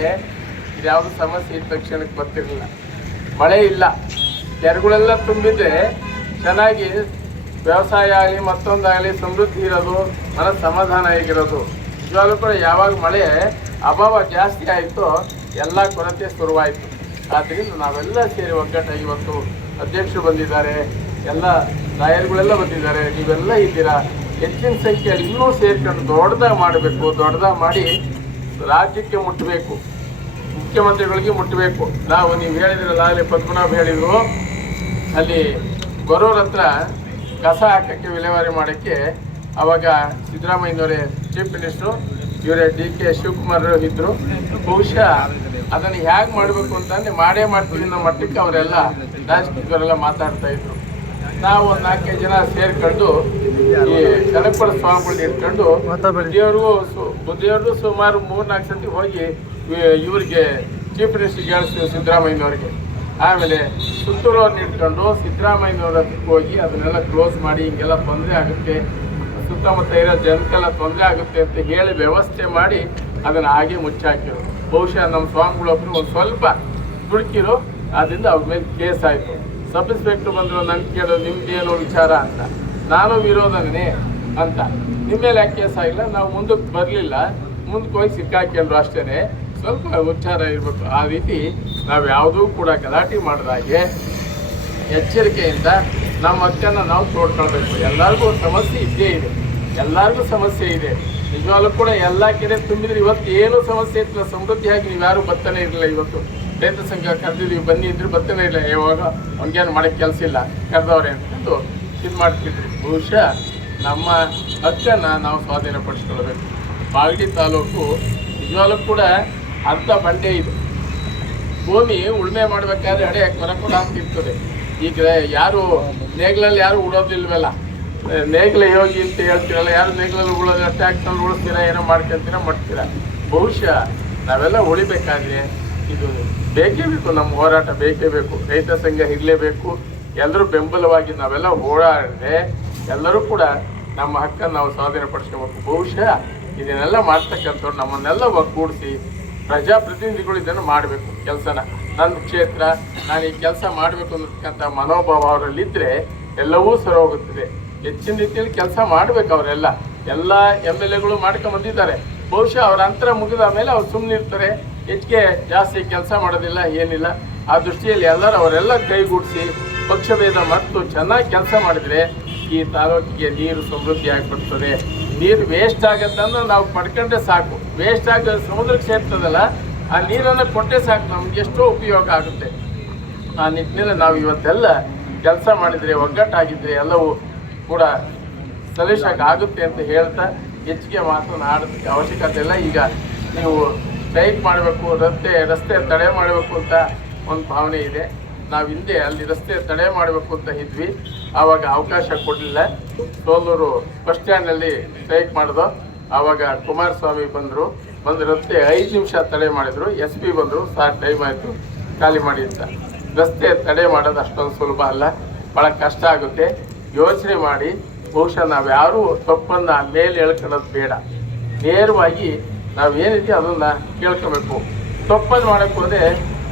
ಇದ್ಯಾವುದು ಸಮಸ್ಯೆ ಇದ್ದ ತಕ್ಷಣಕ್ಕೆ ಬರ್ತಿರಲಿಲ್ಲ. ಮಳೆ ಇಲ್ಲ, ಕೆರೆಗಳೆಲ್ಲ ತುಂಬಿದ್ರೆ ಚೆನ್ನಾಗಿ ವ್ಯವಸಾಯ ಆಗಲಿ ಮತ್ತೊಂದಾಗಲಿ ಸಮೃದ್ಧಿ ಇರೋದು, ಮನ ಸಮಾಧಾನ ಆಗಿರೋದು. ನಿಜವಾಗ್ಲೂ ಕೂಡ ಯಾವಾಗ ಮಳೆ ಅಭಾವ ಜಾಸ್ತಿ ಆಯಿತು ಎಲ್ಲ ಕೊರತೆ ಶುರುವಾಯಿತು. ಆದ್ದರಿಂದ ನಾವೆಲ್ಲ ಸೇರಿ ಒಗ್ಗಟ್ಟಾಗಿ ಇವತ್ತು ಅಧ್ಯಕ್ಷರು ಬಂದಿದ್ದಾರೆ, ಎಲ್ಲ ನಾಯಕರುಗಳೆಲ್ಲ ಬಂದಿದ್ದಾರೆ, ನೀವೆಲ್ಲ ಇದ್ದೀರಾ. ಹೆಚ್ಚಿನ ಸಂಖ್ಯೆಯಲ್ಲಿ ಇನ್ನೂ ಸೇರ್ಕೊಂಡು ದೊಡ್ಡದಾಗಿ ಮಾಡಬೇಕು. ದೊಡ್ಡದಾಗಿ ಮಾಡಿ ರಾಜ್ಯಕ್ಕೆ ಮುಟ್ಟಬೇಕು, ಮುಖ್ಯಮಂತ್ರಿಗಳಿಗೆ ಮುಟ್ಟಬೇಕು. ನೀವು ಹೇಳಿದ್ರಲ್ಲ, ಅಲ್ಲಿ ಪದ್ಮನಾಭ ಹೇಳಿದರು, ಅಲ್ಲಿ ಬರೋರ ಹತ್ರ ಕಸ ಹಾಕೋಕ್ಕೆ ವಿಲೇವಾರಿ ಮಾಡೋಕ್ಕೆ ಆವಾಗ ಸಿದ್ದರಾಮಯ್ಯನವರೇ ಚೀಫ್ ಮಿನಿಸ್ಟ್ರು, ಇವರೇ DK ಶಿವಕುಮಾರ್ ಇದ್ದರು. ಬಹುಶಃ ಅದನ್ನು ಹೇಗೆ ಮಾಡಬೇಕು ಅಂತಂದರೆ ಮಾಡೇ ಮಾಡ್ತೀವಿ ಅನ್ನೋ ಮಟ್ಟಕ್ಕೆ ಅವರೆಲ್ಲ ರಾಜಕೀಯದವರೆಲ್ಲ ಮಾತಾಡ್ತಾ ಇದ್ರು. ನಾವು ಒಂದು 4-5 ಜನ ಸೇರ್ಕೊಂಡು ಈ ಕನಕಪುರ ಸ್ವಾಮಿಗಳನ್ನ ಇಟ್ಕೊಂಡು ಬುದ್ಧಿಯವ್ರಿಗೂ ಸುಮಾರು 3-4 ಸತಿ ಹೋಗಿ ಇವರಿಗೆ ಚೀಫ್ ಮಿನಿಸ್ಟರ್ಗೆ ಹೇಳಿಸ್ತೀವಿ, ಸಿದ್ದರಾಮಯ್ಯನವ್ರಿಗೆ. ಆಮೇಲೆ ಸುತ್ತೂರವ್ರನ್ನ ಇಟ್ಕೊಂಡು ಸಿದ್ದರಾಮಯ್ಯನವ್ರ ಹತ್ರಕ್ಕೆ ಹೋಗಿ ಅದನ್ನೆಲ್ಲ ಕ್ಲೋಸ್ ಮಾಡಿ, ಹಿಂಗೆಲ್ಲ ತೊಂದರೆ ಆಗುತ್ತೆ, ಸುತ್ತಮುತ್ತ ಇರೋ ಜನಕ್ಕೆಲ್ಲ ತೊಂದರೆ ಆಗುತ್ತೆ ಅಂತ ಹೇಳಿ ವ್ಯವಸ್ಥೆ ಮಾಡಿ ಅದನ್ನು ಹಾಗೆ ಮುಚ್ಚಾಕಿರು. ಬಹುಶಃ ನಮ್ಮ ಸ್ವಾಮಿಗಳೊಬ್ಬರು ಒಂದು ಸ್ವಲ್ಪ ದುಡುಕಿರು, ಆದ್ದರಿಂದ ಅವ್ರ ಮೇಲೆ ಕೇಸ್ ಆಯಿತು. ಸಬ್ ಇನ್ಸ್ಪೆಕ್ಟರ್ ಬಂದರು, ನನಗೆ ಕೇಳೋದು ನಿಮ್ದೇನೋ ವಿಚಾರ ಅಂತ. ನಾನು ವಿರೋಧನೇ ಅಂತ, ನಿಮ್ಮ ಮೇಲೆ ಯಾಕೆ ಕೇಸ್ ಆಗಿಲ್ಲ, ನಾವು ಮುಂದಕ್ಕೆ ಬರಲಿಲ್ಲ, ಮುಂದಕ್ಕೆ ಹೋಗಿ ಸಿಕ್ಕಾಕೊಂಡ್ರು ಅಷ್ಟೇ. ಸ್ವಲ್ಪ ಉಚ್ಚಾರ ಇರಬೇಕು. ಆ ರೀತಿ ನಾವು ಯಾವುದೂ ಕೂಡ ಗಲಾಟೆ ಮಾಡಿದಾಗೆ ಎಚ್ಚರಿಕೆಯಿಂದ ನಮ್ಮ ಅಕ್ಕನ್ನು ನಾವು ತೋಡ್ಕೊಳ್ಬೇಕು. ಎಲ್ಲರಿಗೂ ಸಮಸ್ಯೆ ಇದ್ದೇ ಇದೆ, ಎಲ್ಲರಿಗೂ ಸಮಸ್ಯೆ ಇದೆ. ನಿಜವಾಗ್ಲೂ ಕೂಡ ಎಲ್ಲ ಕೆರೆ ತುಂಬಿದ್ರೆ ಇವತ್ತು ಏನೂ ಸಮಸ್ಯೆ ಇತ್ತು, ಸಮೃದ್ಧಿಯಾಗಿ ನೀವು ಯಾರು ಬರ್ತಾನೆ ಇರಲಿಲ್ಲ. ಇವತ್ತು ರೈತ ಸಂಘ ಕರೆದಿದ್ದೀವಿ, ಬನ್ನಿ ಇದ್ರೆ ಬರ್ತಾನೆ ಇಲ್ಲ. ಯಾವಾಗ ಅವ್ನಿಗೇನು ಮಾಡೋಕ್ಕೆ ಕೆಲಸ ಇಲ್ಲ, ಕರೆದವ್ರೆ ಅಂತಂದು ಇದು ಮಾಡ್ತಿದ್ರು. ಬಹುಶಃ ನಮ್ಮ ಹಕ್ಕನ್ನು ನಾವು ಸ್ವಾಧೀನಪಡಿಸ್ಕೊಳ್ಬೇಕು. ಮಾಗಡಿ ತಾಲೂಕು ನಿಜವಾಗ್ಲೂ ಕೂಡ ಅರ್ಧ ಬಂಡೆ ಇದು. ಭೂಮಿ ಉಳುಮೆ ಮಾಡಬೇಕಾದ್ರೆ ಅಡೆ ಕೊರಕೊಡ ಆಗ್ತಿರ್ತದೆ. ಈಗ ಯಾರು ನೇಗ್ಲಲ್ಲಿ ಯಾರು ಉಳೋದಿಲ್ವಲ್ಲ, ನೇಗ್ಲ ಯೋಗಿ ಅಂತ ಹೇಳ್ತೀರಲ್ಲ, ಯಾರು ನೇಗ್ಲಲ್ಲಿ ಉಳೋದು ಟ್ಯಾಕ್ಟ್ರಲ್ಲಿ ಉಳಿಸ್ತೀರಾ, ಏನೋ ಮಾಡ್ಕೊತೀರಾ ಮಾಡ್ತೀರಾ. ಬಹುಶಃ ನಾವೆಲ್ಲ ಉಳಿಬೇಕಾದ್ರೆ ಇದು ಬೇಕೇ ಬೇಕು, ನಮ್ಮ ಹೋರಾಟ ಬೇಕೇ ಬೇಕು. ರೈತ ಸಂಘ ಇರಲೇಬೇಕು. ಎಲ್ಲರೂ ಬೆಂಬಲವಾಗಿ ನಾವೆಲ್ಲ ಓಡಾಡಿದ್ರೆ ಎಲ್ಲರೂ ಕೂಡ ನಮ್ಮ ಹಕ್ಕನ್ನು ನಾವು ಸ್ವಾಧೀನಪಡಿಸ್ಕೋಬೇಕು. ಬಹುಶಃ ಇದನ್ನೆಲ್ಲ ಮಾಡ್ತಕ್ಕಂಥವ್ರು ನಮ್ಮನ್ನೆಲ್ಲ ಒಗ್ಗೂಡಿಸಿ ಪ್ರಜಾಪ್ರತಿನಿಧಿಗಳು ಇದನ್ನು ಮಾಡಬೇಕು. ಕೆಲಸನ ನನ್ನ ಕ್ಷೇತ್ರ, ನಾನು ಈ ಕೆಲಸ ಮಾಡಬೇಕು ಅನ್ನತಕ್ಕಂಥ ಮನೋಭಾವ ಅವರಲ್ಲಿದ್ದರೆ ಎಲ್ಲವೂ ಸರಿ ಹೋಗುತ್ತದೆ. ಹೆಚ್ಚಿನ ರೀತಿಯಲ್ಲಿ ಕೆಲಸ ಮಾಡಬೇಕು. ಅವರೆಲ್ಲ MLAಗಳು ಮಾಡ್ಕೊಂಬಂದಿದ್ದಾರೆ. ಬಹುಶಃ ಅವರ ಅಂತರ ಮುಗಿದ ಮೇಲೆ ಅವ್ರು ಸುಮ್ಮನೆ ಇರ್ತಾರೆ, ಹೆಚ್ಚಿಗೆ ಜಾಸ್ತಿ ಕೆಲಸ ಮಾಡೋದಿಲ್ಲ, ಏನಿಲ್ಲ. ಆ ದೃಷ್ಟಿಯಲ್ಲಿ ಅವರೆಲ್ಲ ಕೈಗೂಡಿಸಿ ಪಕ್ಷಭೇದ ಮತ್ತು ಚೆನ್ನಾಗಿ ಕೆಲಸ ಮಾಡಿದರೆ ಈ ತಾಲೂಕಿಗೆ ನೀರು ಸಮೃದ್ಧಿ ಆಗಿಬಿಡ್ತದೆ. ನೀರು ವೇಸ್ಟ್ ಆಗತ್ತಂದ್ರೆ ನಾವು ಪಡ್ಕೊಂಡ್ರೆ ಸಾಕು. ವೇಸ್ಟ್ ಆಗ ಸಮುದ್ರಕ್ಕೆ ಸೇರ್ತದಲ್ಲ, ಆ ನೀರನ್ನು ಕೊಟ್ಟರೆ ಸಾಕು, ನಮ್ಗೆ ಎಷ್ಟೋ ಉಪಯೋಗ ಆಗುತ್ತೆ. ಆ ನಿಟ್ಟಿನಲ್ಲಿ ನಾವು ಇವತ್ತೆಲ್ಲ ಕೆಲಸ ಮಾಡಿದರೆ, ಒಗ್ಗಟ್ಟಾಗಿದ್ದರೆ ಎಲ್ಲವೂ ಕೂಡ ಸಲೀಸಾಗಿ ಆಗುತ್ತೆ ಅಂತ ಹೇಳ್ತಾ ಹೆಚ್ಚಿಗೆ ಮಾತನಾಡೋದಕ್ಕೆ ಅವಶ್ಯಕತೆ ಇಲ್ಲ. ಈಗ ನೀವು ಸ್ಟ್ರೈಕ್ ಮಾಡಬೇಕು, ರಸ್ತೆ ತಡೆ ಮಾಡಬೇಕು ಅಂತ ಒಂದು ಭಾವನೆ ಇದೆ. ನಾವು ಹಿಂದೆ ಅಲ್ಲಿ ರಸ್ತೆ ತಡೆ ಮಾಡಬೇಕು ಅಂತ ಇದ್ವಿ, ಆವಾಗ ಅವಕಾಶ ಕೊಡಲಿಲ್ಲ. ಸೋಲೂರು ಬಸ್ ಸ್ಟ್ಯಾಂಡ್ನಲ್ಲಿ ಸ್ಟ್ರೈಕ್ ಮಾಡಿದ್ರು. ಆವಾಗ ಕುಮಾರಸ್ವಾಮಿ ಬಂದು ರಸ್ತೆ 5 ನಿಮಿಷ ತಡೆ ಮಾಡಿದರು. SP ಬಂದರು, ಸಾರ್ ಟೈಮ್ ಆಯಿತು ಖಾಲಿ ಮಾಡಿ ಅಂತ. ರಸ್ತೆ ತಡೆ ಮಾಡೋದು ಅಷ್ಟೊಂದು ಸುಲಭ ಅಲ್ಲ, ಭಾಳ ಕಷ್ಟ ಆಗುತ್ತೆ. ಯೋಚನೆ ಮಾಡಿ. ಬಹುಶಃ ನಾವು ಯಾರೂ ತಪ್ಪನ್ನು ಮೇಲೆ ಹೇಳ್ಕೊಳ್ಳೋದು ಬೇಡ. ನೇರವಾಗಿ ನಾವು ಏನಿದೆ ಅದನ್ನು ಕೇಳ್ಕೊಬೇಕು. ತಪ್ಪನ್ನು ಮಾಡೋಕ್ಕೆ ಹೋದರೆ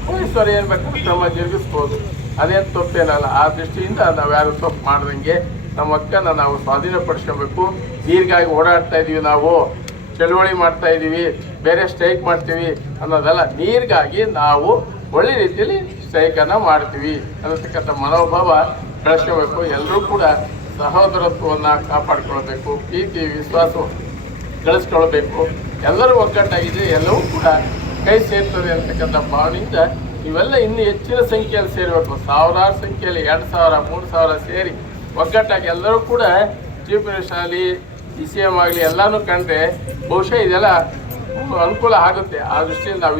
ಪೊಲೀಸರು ಏನು ಬೇಕಾದ್ರೆ ಕ್ರಮ ಜರುಗಿಸ್ಬೋದು, ಅದೇನು ತಪ್ಪೇನಲ್ಲ. ಆ ದೃಷ್ಟಿಯಿಂದ ನಾವು ಯಾರು ತಪ್ಪು ಮಾಡ್ದಂಗೆ ನಮ್ಮ ಹಕ್ಕನ್ನು ನಾವು ಸ್ವಾಧೀನಪಡಿಸ್ಕೋಬೇಕು. ನೀರಿಗಾಗಿ ಓಡಾಡ್ತಾ ಇದ್ದೀವಿ ನಾವು. ಚಳುವಳಿ ಮಾಡ್ತಾ ಇದ್ದೀವಿ, ಬೇರೆ ಸ್ಟ್ರೈಕ್ ಮಾಡ್ತೀವಿ ಅನ್ನೋದಲ್ಲ. ನೀರಿಗಾಗಿ ನಾವು ಒಳ್ಳೆ ರೀತಿಯಲ್ಲಿ ಸ್ಟ್ರೈಕನ್ನು ಮಾಡ್ತೀವಿ ಅನ್ನತಕ್ಕಂಥ ಮನೋಭಾವ ಬೆಳೆಸ್ಕೋಬೇಕು. ಎಲ್ಲರೂ ಕೂಡ ಸಹೋದರತ್ವವನ್ನು ಕಾಪಾಡಿಕೊಳ್ಬೇಕು, ಪ್ರೀತಿ ವಿಶ್ವಾಸ ಗಳಿಸ್ಕೊಳ್ಬೇಕು. ಎಲ್ಲರೂ ಒಗ್ಗಟ್ಟಾಗಿದೆ, ಎಲ್ಲವೂ ಕೂಡ ಕೈ ಸೇರ್ತದೆ ಅಂತಕ್ಕಂಥ ಭಾವನೆಯಿಂದ ಇವೆಲ್ಲ ಇನ್ನೂ ಹೆಚ್ಚಿನ ಸಂಖ್ಯೆಯಲ್ಲಿ ಸೇರಬೇಕು. ಸಾವಿರಾರು ಸಂಖ್ಯೆಯಲ್ಲಿ 2000 3000 ಸೇರಿ ಒಗ್ಗಟ್ಟಾಗಿ ಎಲ್ಲರೂ ಕೂಡ ಚೀಫ್ ಮಿನಿಸ್ಟರ್ ಆಗಲಿ DCM ಆಗಲಿ ಎಲ್ಲನೂ ಕಂಡ್ರೆ ಬಹುಶಃ ಇದೆಲ್ಲ ಅನುಕೂಲ ಆಗುತ್ತೆ. ಆ ದೃಷ್ಟಿಯಿಂದ ನಾವು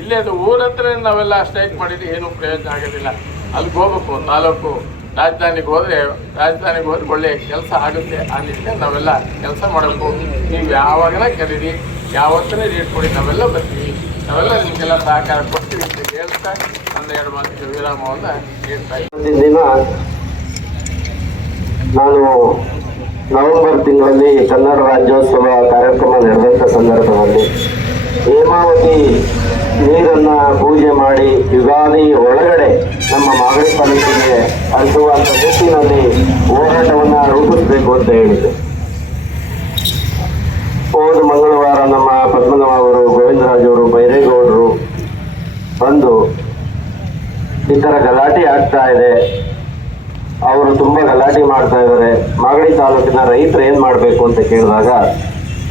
ಇಲ್ಲೇ ಅದು ಊರ ಹತ್ರ ನಾವೆಲ್ಲ ಸ್ಟ್ರೈಕ್ ಮಾಡಿದ್ರೆ ಏನೂ ಪ್ರಯೋಜನ ಆಗೋದಿಲ್ಲ. ಅಲ್ಲಿಗೆ ಹೋಗ್ಬೇಕು, ತಾಲೂಕು ರಾಜಧಾನಿಗೆ ಹೋದರೆ ಒಳ್ಳೆಯ ಕೆಲಸ ಆಗುತ್ತೆ. ಆ ನಿಟ್ಟಿನಲ್ಲಿ ನಾವೆಲ್ಲ ಕೆಲಸ ಮಾಡಬೇಕು. ನೀವು ಯಾವಾಗಲೂ ಕರೀರಿ, ಯಾವತ್ತನೇ ರೇಟ್ ಕೊಡಿ, ನಾವೆಲ್ಲ ಬರ್ತೀವಿ, ನಾವೆಲ್ಲ ನಿಮಗೆಲ್ಲ ಸಹಕಾರ ಕೊಡ್ತೀವಿ ಅಂತ ಹೇಳ್ತಾ ನನ್ನ 2 ಮಾತಿಗೆ ವಿರಾಮವನ್ನು ಹೇಳ್ತಾ ಇದ್ದೀನಿ. ನಾನು ನವೆಂಬರ್ ತಿಂಗಳಲ್ಲಿ ಕನ್ನಡ ರಾಜ್ಯೋತ್ಸವ ಕಾರ್ಯಕ್ರಮ ನಡೆದಂಥ ಸಂದರ್ಭದಲ್ಲಿ ಹೇಮಾವತಿ ನೀರನ್ನು ಪೂಜೆ ಮಾಡಿ ಯುಗಾದಿ ಒಳಗಡೆ ನಮ್ಮ ಮಾಗಡಿ ತಾಲೂಕಿಗೆ ಹರಿಸುವಂಥ ನಿಟ್ಟಿನಲ್ಲಿ ಹೋರಾಟವನ್ನು ರೂಪಿಸಬೇಕು ಅಂತ ಹೇಳಿದೆ. ಹೋದ ಮಂಗಳವಾರ ನಮ್ಮ ಪದ್ಮನಾಭ ಅವರು, ಗೋವಿಂದರಾಜ್ ಅವರು, ಬೈರೇಗೌಡರು ಬಂದು ಈ ಥರ ಗಲಾಟೆ ಆಗ್ತಾ ಇದೆ, ಅವರು ತುಂಬ ಗಲಾಟೆ ಮಾಡ್ತಾ ಇದ್ದಾರೆ, ಮಾಗಡಿ ತಾಲೂಕಿನ ರೈತರು ಏನು ಮಾಡಬೇಕು ಅಂತ ಕೇಳಿದಾಗ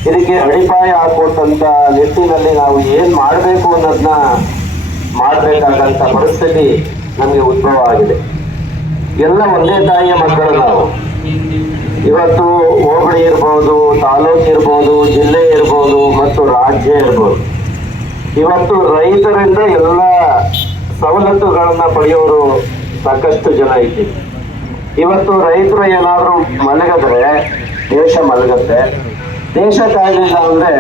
ಇದಕ್ಕೆ ಅಡಿಪಾಯ ಹಾಕುವಂಥ ನಿಟ್ಟಿನಲ್ಲಿ ನಾವು ಏನು ಮಾಡಬೇಕು ಅನ್ನೋದನ್ನ ಮಾಡಬೇಕಾದಂಥ ಪರಿಸ್ಥಿತಿ ನಮಗೆ ಉದ್ಭವ ಆಗಿದೆ. ಎಲ್ಲ ಒಂದೇ ತಾಯಿಯ ಮಕ್ಕಳು ನಾವು. ಇವತ್ತು ಹೋಬಳಿ ಇರ್ಬೋದು, ತಾಲೂಕು ಇರ್ಬೋದು, ಜಿಲ್ಲೆ ಇರ್ಬೋದು ಮತ್ತು ರಾಜ್ಯ ಇರ್ಬೋದು, ಇವತ್ತು ರೈತರಿಂದ ಎಲ್ಲ ಸವಲತ್ತುಗಳನ್ನು ಪಡೆಯೋರು ಸಾಕಷ್ಟು ಜನ ಇದ್ದೀವಿ. ಇವತ್ತು ರೈತರು ಏನಾದರೂ ಮಲಗಿದ್ರೆ ದೇಶ ಮಲಗುತ್ತೆ, ದೇಶ ಕಾಯಲಿಲ್ಲ ಅಂದರೆ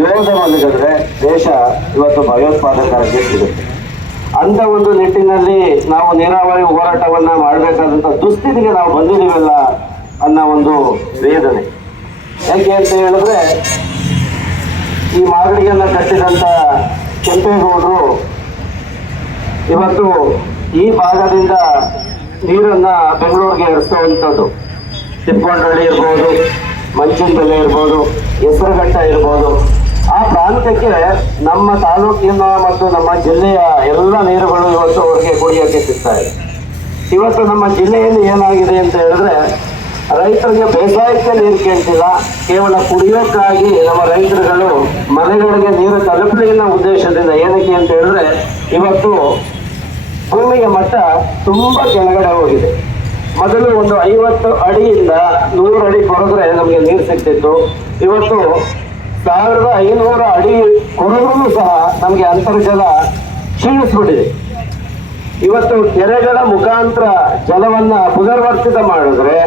ಯೋಧ ಮಲಗಿದ್ರೆ ದೇಶ ಇವತ್ತು ಭಯೋತ್ಪಾದಕರಿಗೆ ಸಿಗುತ್ತೆ. ಅಂತ ಒಂದು ನಿಟ್ಟಿನಲ್ಲಿ ನಾವು ನೀರಾವರಿ ಹೋರಾಟವನ್ನು ಮಾಡಬೇಕಾದಂಥ ದುಸ್ಥಿತಿಗೆ ನಾವು ಬಂದಿದ್ದೀವಲ್ಲ ಅನ್ನೋ ಒಂದು ವೇದನೆ. ಯಾಕೆ ಅಂತ ಹೇಳಿದ್ರೆ, ಈ ಮಾಗಡಿಯನ್ನು ಕಟ್ಟಿದಂಥ ಕೆಂಪೇಗೌಡರು ಇವತ್ತು ಈ ಭಾಗದಿಂದ ನೀರನ್ನು ಬೆಂಗಳೂರಿಗೆ ಹರಿಸುವಂಥದ್ದು, ತಿಪ್ಪಗೊಂಡಳ್ಳಿ ಇರ್ಬೋದು, ಮಂಚಿನಬೆಲೆ ಇರ್ಬೋದು, ಹೆಸರುಘಟ್ಟ ಇರ್ಬೋದು, ಆ ಪ್ರಾಂತ್ಯಕ್ಕೆ ನಮ್ಮ ತಾಲೂಕಿನ ಮತ್ತು ನಮ್ಮ ಜಿಲ್ಲೆಯ ಎಲ್ಲ ನೀರುಗಳು ಇವತ್ತು ಅವರಿಗೆ ಕುಡಿಯೋಕ್ಕೆ ಸಿಗ್ತಾ ಇದೆ. ಇವತ್ತು ನಮ್ಮ ಜಿಲ್ಲೆಯಲ್ಲಿ ಏನಾಗಿದೆ ಅಂತ ಹೇಳಿದ್ರೆ, ರೈತರಿಗೆ ಬೇಸಾಯಕ್ಕೆ ನೀರು ಕೇಳ್ತಿಲ್ಲ, ಕೇವಲ ಕುಡಿಯೋಕ್ಕಾಗಿ ನಮ್ಮ ರೈತರುಗಳು ಮನೆಗಳಿಗೆ ನೀರು ತಲುಪಲಿ ಅನ್ನೋ ಉದ್ದೇಶದಿಂದ. ಏನಕ್ಕೆ ಅಂತ ಹೇಳಿದ್ರೆ, ಇವತ್ತು ಭೂಮಿಯ ಮಟ್ಟ ತುಂಬ ಕೆಳಗಡೆ ಹೋಗಿದೆ. ಮೊದಲು ಒಂದು 50 ಅಡಿಯಿಂದ 100 ಅಡಿ ಕೊರೆದ್ರೆ ನಮಗೆ ನೀರು ಸಿಗ್ತಿತ್ತು. ಇವತ್ತು 1500 ಅಡಿ ಕೊರೆದ್ರೂ ಸಹ ನಮಗೆ ಅಂತರ್ಜಲ ಕ್ಷೀಣಿಸ್ಬಿಟ್ಟಿದೆ. ಇವತ್ತು ಕೆರೆಗಳ ಮುಖಾಂತರ ಜಲವನ್ನು ಪುನರ್ವರ್ತಿತ ಮಾಡಿದ್ರೆ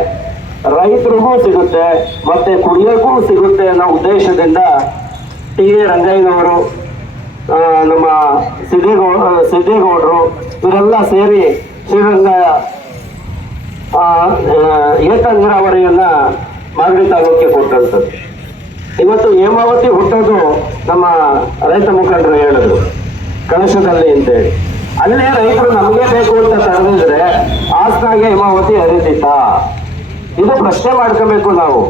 ರೈತರಿಗೂ ಸಿಗುತ್ತೆ ಮತ್ತೆ ಕುಡಿಯೋಕ್ಕೂ ಸಿಗುತ್ತೆ ಅನ್ನೋ ಉದ್ದೇಶದಿಂದ ಟಿ ಎ ರಂಗಯ್ಯನವರು, ನಮ್ಮ ಸಿದ್ದೇಗೌಡರು ಇವರೆಲ್ಲ ಸೇರಿ ಶ್ರೀರಂಗ ಏತ ನೀರಾವರಿಯನ್ನು ಮಾಗಡಿ ತಾಲೂಕಿಗೆ ಕೊಟ್ಟಂಥದ್ದು. ಇವತ್ತು ಹೇಮಾವತಿ ಹುಟ್ಟೋದು ನಮ್ಮ ರೈತ ಮುಖಂಡರು ಹೇಳಿದ್ರು ಕಳಶದಲ್ಲಿ ಅಂತೇಳಿ. ಅಲ್ಲೇ ರೈತರು ನಮಗೆ ಬೇಕು ಅಂತ ತಡೆದಿದ್ರೆ ಹಾಸನಾಗೆ ಹೇಮಾವತಿ ಹರಿತಿತ್ತ? ಇದು ಪ್ರಶ್ನೆ ಮಾಡ್ಕೋಬೇಕು ನಾವು.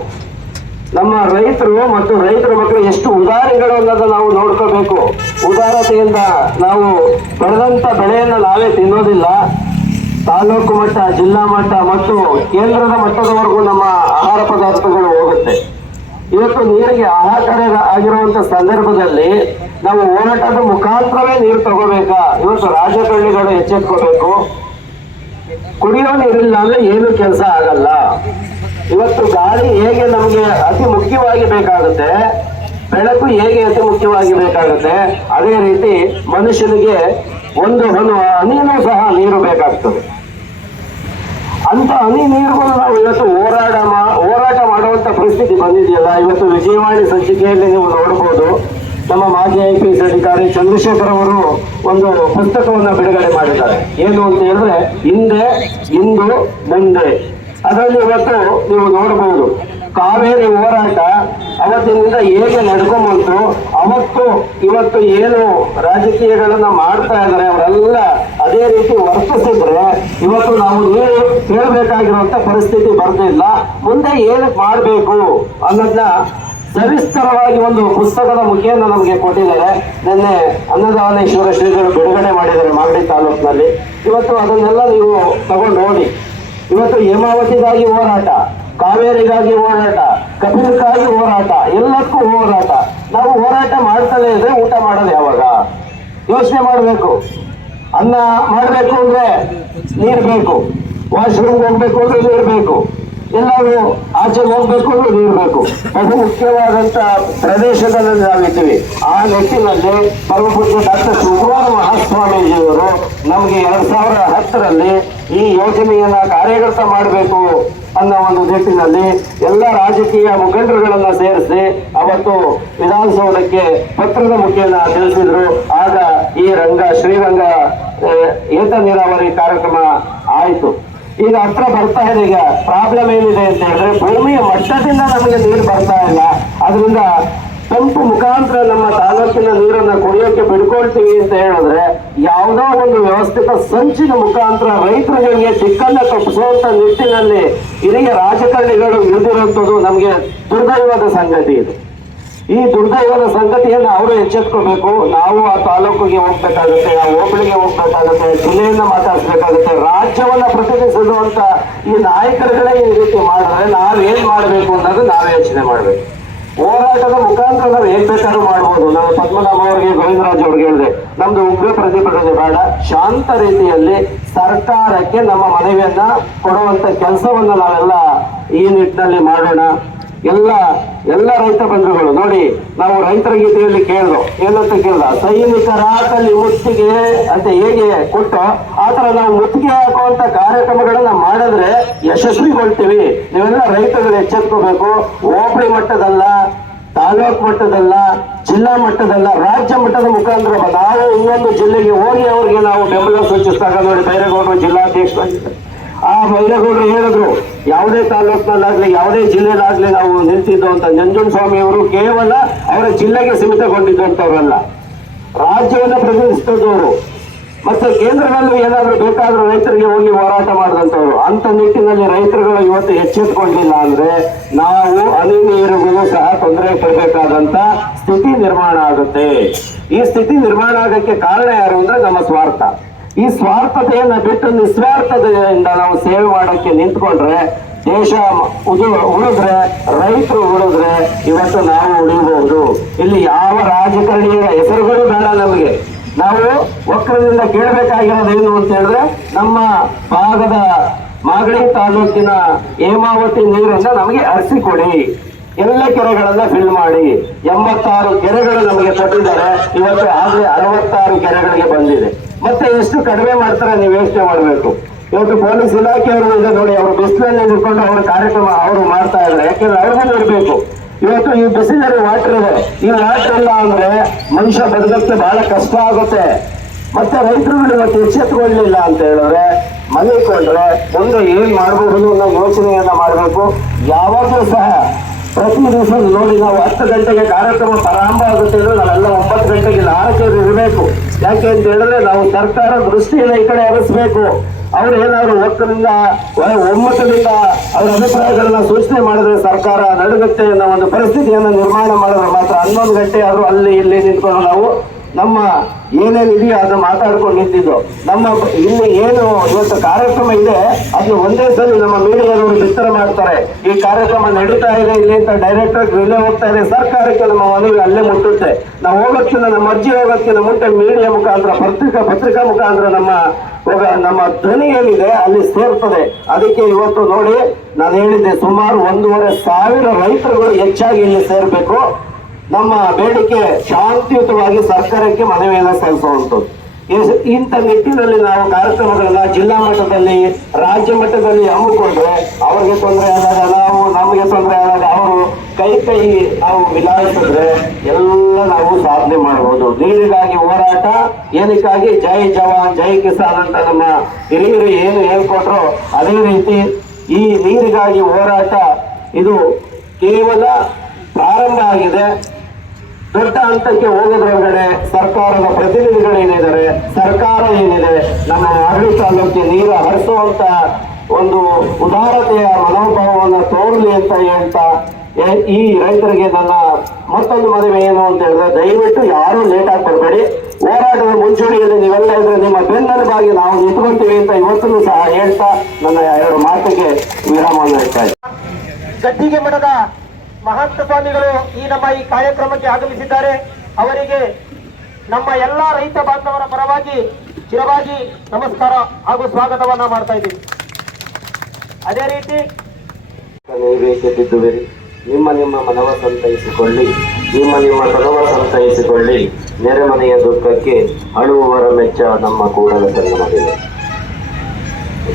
ನಮ್ಮ ರೈತರು ಮತ್ತು ರೈತರ ಮಕ್ಕಳು ಎಷ್ಟು ಉದಾರಿಗಳು ಅನ್ನೋದನ್ನ ನಾವು ನೋಡ್ಕೋಬೇಕು. ಉದಾರತೆಯಿಂದ ನಾವು ಬೆಳೆದಂಥ ಬೆಳೆಯನ್ನು ನಾವೇ ತಿನ್ನೋದಿಲ್ಲ, ತಾಲೂಕು ಮಟ್ಟ, ಜಿಲ್ಲಾ ಮಟ್ಟ ಮತ್ತು ಕೇಂದ್ರದ ಮಟ್ಟದವರೆಗೂ ನಮ್ಮ ಆಹಾರ ಪದಾರ್ಥಗಳು ಹೋಗುತ್ತೆ. ಇವತ್ತು ನೀರಿಗೆ ಹಾಹಾಕಾರ ಆಗಿರುವಂಥ ಸಂದರ್ಭದಲ್ಲಿ ನಾವು ಹೋರಾಟದ ಮುಖಾಂತರವೇ ನೀರು ತಗೋಬೇಕಾ? ಇವತ್ತು ರಾಜಕಾರಣಿಗಳು ಎಚ್ಚೆತ್ಕೋಬೇಕು. ಕುಡಿಯೋ ನೀರಿಲ್ಲ ಅಂದ್ರೆ ಏನು ಕೆಲಸ ಆಗಲ್ಲ. ಇವತ್ತು ಗಾಳಿ ಹೇಗೆ ನಮಗೆ ಅತಿ ಮುಖ್ಯವಾಗಿ ಬೇಕಾಗುತ್ತೆ, ಬೆಳಕು ಹೇಗೆ ಅತಿ ಮುಖ್ಯವಾಗಿ ಬೇಕಾಗುತ್ತೆ, ಅದೇ ರೀತಿ ಮನುಷ್ಯನಿಗೆ ಒಂದು ಹನಿನೂ ಸಹ ನೀರು ಬೇಕಾಗ್ತದೆ. ಅಂತ ಹನಿ ನೀರುಗಳು ನಾವು ಇವತ್ತು ಹೋರಾಟ ಮಾಡುವಂತ ಪರಿಸ್ಥಿತಿ ಬಂದಿದೆಯಲ್ಲ. ಇವತ್ತು ವಿಜಯವಾಣಿ ಸಂಚಿಕೆಯಲ್ಲಿ ನೀವು ನೋಡಬಹುದು, ನಮ್ಮ ಮಾಜಿ IPS ಅಧಿಕಾರಿ ಚಂದ್ರಶೇಖರ್ ಅವರು ಒಂದು ಪುಸ್ತಕವನ್ನು ಬಿಡುಗಡೆ ಮಾಡಿದ್ದಾರೆ. ಏನು ಅಂತ ಹೇಳಿದ್ರೆ, ಹಿಂದೆ, ಇಂದು, ಮುಂದೆ. ಅದರಲ್ಲಿ ಇವತ್ತು ನೀವು ನೋಡಬಹುದು ಕಾವೇರಿ ಹೋರಾಟ ಅವತ್ತಿನಿಂದ ಹೇಗೆ ನಡ್ಕೊಂಬಂತು, ಇವತ್ತು ಏನು ರಾಜಕೀಯಗಳನ್ನ ಮಾಡ್ತಾ ಇದ್ದಾರೆ ಅವರೆಲ್ಲ ಅದೇ ರೀತಿ ವರ್ತಿಸಿದ್ರೆ ಇವತ್ತು ನಾವು ನೀರು ಕೇಳಬೇಕಾಗಿರುವಂತ ಪರಿಸ್ಥಿತಿ ಬರ್ತಿಲ್ಲ. ಮುಂದೆ ಏನು ಮಾಡಬೇಕು ಅನ್ನೋದನ್ನ ಸವಿಸ್ತರವಾಗಿ ಒಂದು ಪುಸ್ತಕದ ಮುಖೇನ ನಮಗೆ ಕೊಟ್ಟಿದ್ದಾರೆ. ನಿನ್ನೆ ಅನ್ನದಾನೇಶ್ವರ ಶ್ರೀಗಳು ಬಿಡುಗಡೆ ಮಾಡಿದ್ದಾರೆ ಮಾಗಡಿ ತಾಲೂಕಿನಲ್ಲಿ. ಇವತ್ತು ಅದನ್ನೆಲ್ಲ ನೀವು ತಗೊಂಡು ನೋಡಿ. ಇವತ್ತು ಹೇಮಾವತಿಗಾಗಿ ಹೋರಾಟ, ಕಾವೇರಿಗಾಗಿ ಹೋರಾಟ, ಕಪಿಲಕ್ಕಾಗಿ ಹೋರಾಟ, ಎಲ್ಲಕ್ಕೂ ಹೋರಾಟ. ನಾವು ಹೋರಾಟ ಮಾಡ್ತಲೇ ಇದ್ರೆ ಊಟ ಮಾಡೋದು ಯಾವಾಗ? ಯೋಚನೆ ಮಾಡಬೇಕು. ಅನ್ನ ಮಾಡಬೇಕು ಅಂದ್ರೆ ನೀರು ಬೇಕು, ವಾಶ್ರೂಮ್ ಹೋಗ್ಬೇಕು ಅಂದ್ರೆ ನೀರು ಬೇಕು, ಎಲ್ಲರೂ ಆಚೆ ಹೋಗ್ಬೇಕು ಅಂದ್ರೆ ನೀರು ಬೇಕು. ಬಹು ಮುಖ್ಯವಾದಂತ ಪ್ರದೇಶದಲ್ಲಿ ನಾವಿದ್ದೀವಿ. ಆ ನಿಟ್ಟಿನಲ್ಲಿ ಪರಮಪೂಜ್ಯ ಡಾಕ್ಟರ್ ಶಿವಕುಮಾರ ಮಹಾಸ್ವಾಮೀಜಿಯವರು ನಮಗೆ 2010ರಲ್ಲಿ ಈ ಯೋಜನೆಯನ್ನ ಕಾರ್ಯಗತ ಮಾಡಬೇಕು ಅನ್ನೋ ಒಂದು ನಿಟ್ಟಿನಲ್ಲಿ ಎಲ್ಲ ರಾಜಕೀಯ ಮುಖಂಡರುಗಳನ್ನ ಸೇರಿಸಿ ಅವತ್ತು ವಿಧಾನಸೌಧಕ್ಕೆ ಪತ್ರದ ಮುಖೇನ ತಿಳಿಸಿದ್ರು. ಆಗ ಈ ಶ್ರೀರಂಗ ಏತ ನೀರಾವರಿ ಕಾರ್ಯಕ್ರಮ ಆಯಿತು. ಈಗ ಹತ್ರ ಬರ್ತಾ ಇದೆ. ಈಗ ಪ್ರಾಬ್ಲಮ್ ಏನಿದೆ ಅಂತ ಹೇಳಿದ್ರೆ ಭೂಮಿಯ ಮಟ್ಟದಿಂದ ನಮಗೆ ನೀರು ಬರ್ತಾ ಇಲ್ಲ. ಅದರಿಂದ ಪಂಪ್ ಮುಖಾಂತರ ನಮ್ಮ ತಾಲೂಕಿನ ನೀರನ್ನ ಕುಡಿಯೋಕೆ ಬಿಡ್ಕೊಳ್ತೀವಿ ಅಂತ ಹೇಳಿದ್ರೆ ಯಾವುದೋ ಒಂದು ವ್ಯವಸ್ಥಿತ ಸಂಚಿನ ಮುಖಾಂತರ ರೈತರಿಗೆ ದಿಕ್ಕನ್ನ ತಪ್ಪಿಸುವಂತ ನಿಟ್ಟಿನಲ್ಲಿ ಹಿರಿಯ ರಾಜಕಾರಣಿಗಳು ಇಳಿದಿರುವಂಥದ್ದು ನಮಗೆ ದುರ್ದೈವದ ಸಂಗತಿ ಇದು. ಈ ದುರ್ದೈವದ ಸಂಗತಿಯನ್ನು ಅವರು ಎಚ್ಚೆತ್ಕೋಬೇಕು. ನಾವು ಆ ತಾಲೂಕಿಗೆ ಹೋಗ್ಬೇಕಾಗುತ್ತೆ, ಆ ಹೋಬಳಿಗೆ ಹೋಗ್ಬೇಕಾಗುತ್ತೆ, ಜಿಲ್ಲೆಯನ್ನ ಮಾತಾಡಿಸ್ಬೇಕಾಗುತ್ತೆ. ರಾಜ್ಯವನ್ನ ಪ್ರತಿನಿಧಿಸುವಂತ ಈ ನಾಯಕರುಗಳೇ ಈ ರೀತಿ ಮಾಡಿದ್ರೆ ನಾವೇನ್ ಮಾಡಬೇಕು ಅನ್ನೋದು ನಾವೇ ಯೋಚನೆ ಮಾಡಬೇಕು. ಹೋರಾಟದ ಮುಖಾಂತರ ನಾವು ಏನ್ ಬೇಕಾದ್ರೂ ಮಾಡ್ಬೋದು. ನಾವು ಪದ್ಮನಾಭ ಅವರಿಗೆ, ಗೋವಿಂದರಾಜ್ ಅವ್ರಿಗೆ ಹೇಳಿದೆ, ನಮ್ದು ಉಗ್ರ ಪ್ರತಿಭಟನೆ ಬೇಡ, ಶಾಂತ ರೀತಿಯಲ್ಲಿ ಸರ್ಕಾರಕ್ಕೆ ನಮ್ಮ ಮನವಿಯನ್ನ ಕೊಡುವಂತ ಕೆಲಸವನ್ನ ನಾವೆಲ್ಲ ಈ ನಿಟ್ಟಿನಲ್ಲಿ ಮಾಡೋಣ. ಎಲ್ಲ ರೈತ ಬಂಧುಗಳು ನೋಡಿ, ನಾವು ರೈತರ ಗೀತೆಯಲ್ಲಿ ಕೇಳ್ದು ಏನಂತ ಕೇಳ್ದ, ಸೈನಿಕರ ಕಲಿ ಮುತ್ತಿಗೆ ಅಂತ ಹೇಗೆ ಕೊಟ್ಟು ಆ ತರ ನಾವು ಮುತ್ತಿಗೆ ಹಾಕುವಂತ ಕಾರ್ಯಕ್ರಮಗಳನ್ನ ಮಾಡಿದ್ರೆ ಯಶಸ್ವಿಗೊಳ್ತೀವಿ. ನೀವೆಲ್ಲ ರೈತಗಳು ಎಚ್ಚೆತ್ಕೋಬೇಕು. ಹೋಬಳಿ ಮಟ್ಟದಲ್ಲ, ತಾಲೂಕು ಮಟ್ಟದಲ್ಲ, ಜಿಲ್ಲಾ ಮಟ್ಟದಲ್ಲ, ರಾಜ್ಯ ಮಟ್ಟದ ಮುಖಾಂತರ ನಾವು ಇನ್ನೊಂದು ಜಿಲ್ಲೆಗೆ ಹೋಗಿ ಅವ್ರಿಗೆ ನಾವು ಬೆಂಬಲ ಸೂಚಿಸಿದಾಗ ನೋಡಿ, ಬೈರೇಗೌಡರು ಜಿಲ್ಲಾಧ್ಯಕ್ಷರಾಗಿದ್ದಾರೆ. ಆ ಬೈರೇಗೌಡರು ಹೇಳಿದ್ರು, ಯಾವುದೇ ತಾಲೂಕಿನಲ್ಲಾಗ್ಲಿ ಯಾವುದೇ ಜಿಲ್ಲೆಲಾಗ್ಲಿ ನಾವು ನಿಂತಿದ್ದು ಅಂತ. ನಂಜುಂಡಸ್ವಾಮಿ ಅವರು ಕೇವಲ ಅವರ ಜಿಲ್ಲೆಗೆ ಸೀಮಿತಗೊಂಡಿದ್ದಂಥವ್ರಲ್ಲ, ರಾಜ್ಯವನ್ನು ಪ್ರತಿನಿಧಿಸಿದವರು. ಮತ್ತೆ ಕೇಂದ್ರದಲ್ಲೂ ಏನಾದ್ರೂ ಬೇಕಾದ್ರೂ ರೈತರಿಗೆ ಹೋಗಿ ಹೋರಾಟ ಮಾಡಿದಂಥವ್ರು. ಅಂತ ನಿಟ್ಟಿನಲ್ಲಿ ರೈತರುಗಳು ಇವತ್ತು ಎಚ್ಚೆತ್ಕೊಂಡಿಲ್ಲ ಅಂದ್ರೆ ನಾವು ಹನಿ ನೀರಿಗೂ ಸಹ ತೊಂದರೆ ಪಡಬೇಕಾದಂತ ಸ್ಥಿತಿ ನಿರ್ಮಾಣ ಆಗುತ್ತೆ. ಈ ಸ್ಥಿತಿ ನಿರ್ಮಾಣ ಆಗಕ್ಕೆ ಕಾರಣ ಯಾರು ಅಂದ್ರೆ ನಮ್ಮ ಸ್ವಾರ್ಥ. ಈ ಸ್ವಾರ್ಥತೆಯನ್ನ ಬಿಟ್ಟು ನಿಸ್ವಾರ್ಥತೆಯಿಂದ ನಾವು ಸೇವೆ ಮಾಡಕ್ಕೆ ನಿಂತ್ಕೊಂಡ್ರೆ ದೇಶ ಉಳಿದ್ರೆ, ರೈತರು ಉಳಿದ್ರೆ ಇವತ್ತು ನಾವು ಉಳಿಬಹುದು. ಇಲ್ಲಿ ಯಾವ ರಾಜಕಾರಣಿಯ ಹೆಸರುಗಳು ಬೇಡ ನಮಗೆ. ನಾವು ಒಕ್ಕಲಿನಿಂದ ಕೇಳಬೇಕಾಗಿರೋದೇನು ಅಂತ ಹೇಳಿದ್ರೆ, ನಮ್ಮ ಭಾಗದ ಮಾಗಡಿ ತಾಲೂಕಿನ ಹೇಮಾವತಿ ನೀರನ್ನ ನಮಗೆ ಹರಿಸಿಕೊಡಿ, ಎಲ್ಲ ಕೆರೆಗಳನ್ನ ಫಿಲ್ ಮಾಡಿ. 86 ಕೆರೆಗಳು ನಮಗೆ ಕೊಟ್ಟಿದ್ದಾರೆ. ಇವತ್ತು ಆಗಲೇ 66 ಕೆರೆಗಳಿಗೆ ಬಂದಿದೆ. ಮತ್ತೆ ಎಷ್ಟು ಕಡಿಮೆ ಮಾಡ್ತಾರೆ ನೀವು ಯೋಚನೆ ಮಾಡಬೇಕು. ಇವತ್ತು ಪೊಲೀಸ್ ಇಲಾಖೆಯವರು ಇದೆ ನೋಡಿ, ಅವರು ಬಿಸಿಲಲ್ಲಿ ನಿಂತ್ಕೊಂಡು ಅವರ ಕಾರ್ಯಕ್ರಮ ಅವರು ಮಾಡ್ತಾ ಇದ್ದಾರೆ. ಯಾಕೆಂದ್ರೆ ಅವ್ರಿಗೂ ಇರಬೇಕು. ಇವತ್ತು ಈ ಬಿಸಿಲಲ್ಲಿ ವಾಟರ್ ಇದೆ, ಈ ವಾಟರ್ ಇಲ್ಲ ಅಂದ್ರೆ ಮನುಷ್ಯ ಬದುಕಕ್ಕೆ ಬಹಳ ಕಷ್ಟ ಆಗುತ್ತೆ. ಮತ್ತೆ ರೈತರುಗಳು ಇವತ್ತು ಎಚ್ಚೆತ್ತುಕೊಳ್ಳಲಿಲ್ಲ ಅಂತ ಹೇಳಿದ್ರೆ ಮನೆಕೊಂಡ್ರೆ ಮುಂದೆ ಏನ್ ಮಾಡಬಹುದು ಅನ್ನೋ ಯೋಚನೆಯನ್ನ ಮಾಡಬೇಕು. ಯಾವಾಗಲೂ ಸಹ ಪ್ರತಿ ದಿವಸ ನೋಡಿ, ನಾವು 10 ಗಂಟೆಗೆ ಕಾರ್ಯಕ್ರಮ ಪ್ರಾರಂಭ ಆಗುತ್ತೆ ಅಂದ್ರೆ ನಾವೆಲ್ಲ 9 ಗಂಟೆಗೆ ಆರಕ್ಕೆ ಇರಬೇಕು. ಯಾಕೆ ಅಂತ ಹೇಳಿದ್ರೆ ನಾವು ಸರ್ಕಾರ ದೃಷ್ಟಿಯಿಂದ ಈ ಕಡೆ ಹರಿಸ್ಬೇಕು. ಅವ್ರು ಏನಾದ್ರು ಒಕ್ಕಲಿಂದ ಒಮ್ಮತದಿಂದ ಅವರ ಅಭಿಪ್ರಾಯಗಳನ್ನ ಸೂಚನೆ ಮಾಡಿದ್ರೆ ಸರ್ಕಾರ ನಡುಗುತ್ತೆ ಅನ್ನೋ ಒಂದು ಪರಿಸ್ಥಿತಿಯನ್ನು ನಿರ್ಮಾಣ ಮಾಡಿದ್ರೆ ಮಾತ್ರ 11 ಗಂಟೆ ಆದ್ರೂ ಅಲ್ಲಿ ಇಲ್ಲಿ ನಿಂತ್ಕೊಂಡು ನಾವು ನಮ್ಮ ಏನೇನು ಇದೆಯೋ ಅದನ್ನ ಮಾತಾಡ್ಕೊಂಡು ನಿಂತಿದ್ದು. ನಮ್ಮ ಇಲ್ಲಿ ಏನು ಇವತ್ತು ಕಾರ್ಯಕ್ರಮ ಇದೆ ಅದನ್ನ ಒಂದೇ ಸಲ ನಮ್ಮ ಮೀಡಿಯಾದವರು ಬಿತ್ತರ ಮಾಡ್ತಾರೆ. ಈ ಕಾರ್ಯಕ್ರಮ ನಡೀತಾ ಇದೆ ಇಲ್ಲಿ ಅಂತ ಡೈರೆಕ್ಟರ್ ಇಲ್ಲೇ ಹೋಗ್ತಾ ಇದೆ, ಸರ್ಕಾರಕ್ಕೆ ನಮ್ಮ ಮನವಿ ಅಲ್ಲೇ ಮುಟ್ಟುತ್ತೆ. ನಾವು ಹೋಗೋಕ್ಕಿಂತ ನಮ್ಮ ಅರ್ಜಿ ಹೋಗೋಕ್ಕಿಂತ ಮುಂಚೆ ಮೀಡಿಯಾ ಮುಖಾಂತರ ಪತ್ರಿಕಾ ಮುಖಾಂತರ ನಮ್ಮ ಧ್ವನಿ ಏನಿದೆ ಅಲ್ಲಿ ಸೇರ್ತದೆ. ಅದಕ್ಕೆ ಇವತ್ತು ನೋಡಿ, ನಾನು ಹೇಳಿದ್ದೆ ಸುಮಾರು 1,500 ರೈತರುಗಳು ಹೆಚ್ಚಾಗಿ ಇಲ್ಲಿ ಸೇರ್ಬೇಕು. ನಮ್ಮ ಬೇಡಿಕೆ ಶಾಂತಿಯುತವಾಗಿ ಸರ್ಕಾರಕ್ಕೆ ಮನವಿಯನ್ನು ಸಲ್ಲಿಸುವಂಥದ್ದು. ಇಂಥ ನಿಟ್ಟಿನಲ್ಲಿ ನಾವು ಕಾರ್ಯಕ್ರಮಗಳನ್ನ ಜಿಲ್ಲಾ ಮಟ್ಟದಲ್ಲಿ, ರಾಜ್ಯ ಮಟ್ಟದಲ್ಲಿ ಹಮ್ಮಿಕೊಂಡ್ರೆ ಅವ್ರಿಗೆ ತೊಂದರೆ ಆದಾಗ ನಾವು, ನಮಗೆ ತೊಂದರೆ ಆದಾಗ ಅವರು ಕೈ ನಾವು ಮಿಲಾಯಿಸಿದ್ರೆ ಎಲ್ಲ ನಾವು ಸಾಧನೆ ಮಾಡಬಹುದು. ನೀರಿಗಾಗಿ ಹೋರಾಟ, ಏನಕ್ಕಾಗಿ ಜೈ ಜವಾನ್ ಜೈ ಕಿಸಾನ್ ಅಂತ ನಮ್ಮ ಹಿರಿಯರು ಏನು ಹೇಳ್ಕೊಟ್ರು ಅದೇ ರೀತಿ ಈ ನೀರಿಗಾಗಿ ಹೋರಾಟ ಇದು ಕೇವಲ ಪ್ರಾರಂಭ ಆಗಿದೆ. ದೊಡ್ಡ ಹಂತಕ್ಕೆ ಹೋಗೋದ್ರೊಳಗಡೆ ಸರ್ಕಾರದ ಪ್ರತಿನಿಧಿಗಳೇನಿದ್ದಾರೆ, ಸರ್ಕಾರ ಏನಿದೆ, ನಮ್ಮ ಮಾಗಡಿ ತಾಲೂಕಿಗೆ ನೀರು ಹರಿಸುವಂತ ಒಂದು ಉದಾರತೆಯ ಮನೋಭಾವವನ್ನು ತೋರಲಿ ಅಂತ ಹೇಳ್ತಾ ಈ ರೈತರಿಗೆ ನನ್ನ ಮತ್ತೊಂದು ಮದುವೆ ಏನು ಅಂತ ಹೇಳಿದ್ರೆ, ದಯವಿಟ್ಟು ಯಾರು ಲೇಟ್ ಆಗಿ ಬರಬೇಡಿ. ಹೋರಾಟದ ಮುಂಚೂಣಿಯಲ್ಲಿ ನೀವೆಲ್ಲ ಇದ್ರೆ ನಿಮ್ಮ ಬೆನ್ನೆಲುಬಾಗಿ ನಾವು ನಿಂತ್ಕೊಳ್ತೀವಿ ಅಂತ ಇವತ್ತೂ ಸಹ ಹೇಳ್ತಾ ನನ್ನ 2 ಮಾತಿಗೆ ವಿರಾಮವನ್ನು ಇಡ್ತಾ ಇದ್ದೀನಿ. ಗದ್ದಿಗೆ ಮಠದ ಮಹಂತ ಸ್ವಾಮಿಗಳು ನಮ್ಮ ಈ ಕಾರ್ಯಕ್ರಮಕ್ಕೆ ಆಗಮಿಸಿದ್ದಾರೆ. ಅವರಿಗೆ ನಮ್ಮ ಎಲ್ಲ ರೈತ ಬಾಂಧವರ ಪರವಾಗಿ ಚಿರವಾಗಿ ನಮಸ್ಕಾರ ಹಾಗೂ ಸ್ವಾಗತವನ್ನ ಮಾಡ್ತಾ ಇದ್ದೀವಿ. ಅದೇ ರೀತಿ ನೈವೇದ್ಯ ಬಿದ್ದುವಿರಿ, ನಿಮ್ಮ ಮನವ ಸಂತೈಸಿಕೊಳ್ಳಿ, ನಿಮ್ಮ ತನವ ಸಂತೈಸಿಕೊಳ್ಳಿ, ನೆರೆಮನೆಯ ದುಃಖಕ್ಕೆ ಅಳುವವರ ಮೆಚ್ಚ ನಮ್ಮ ಕೂಡಲ ಸಂಗಮವಿದೆ.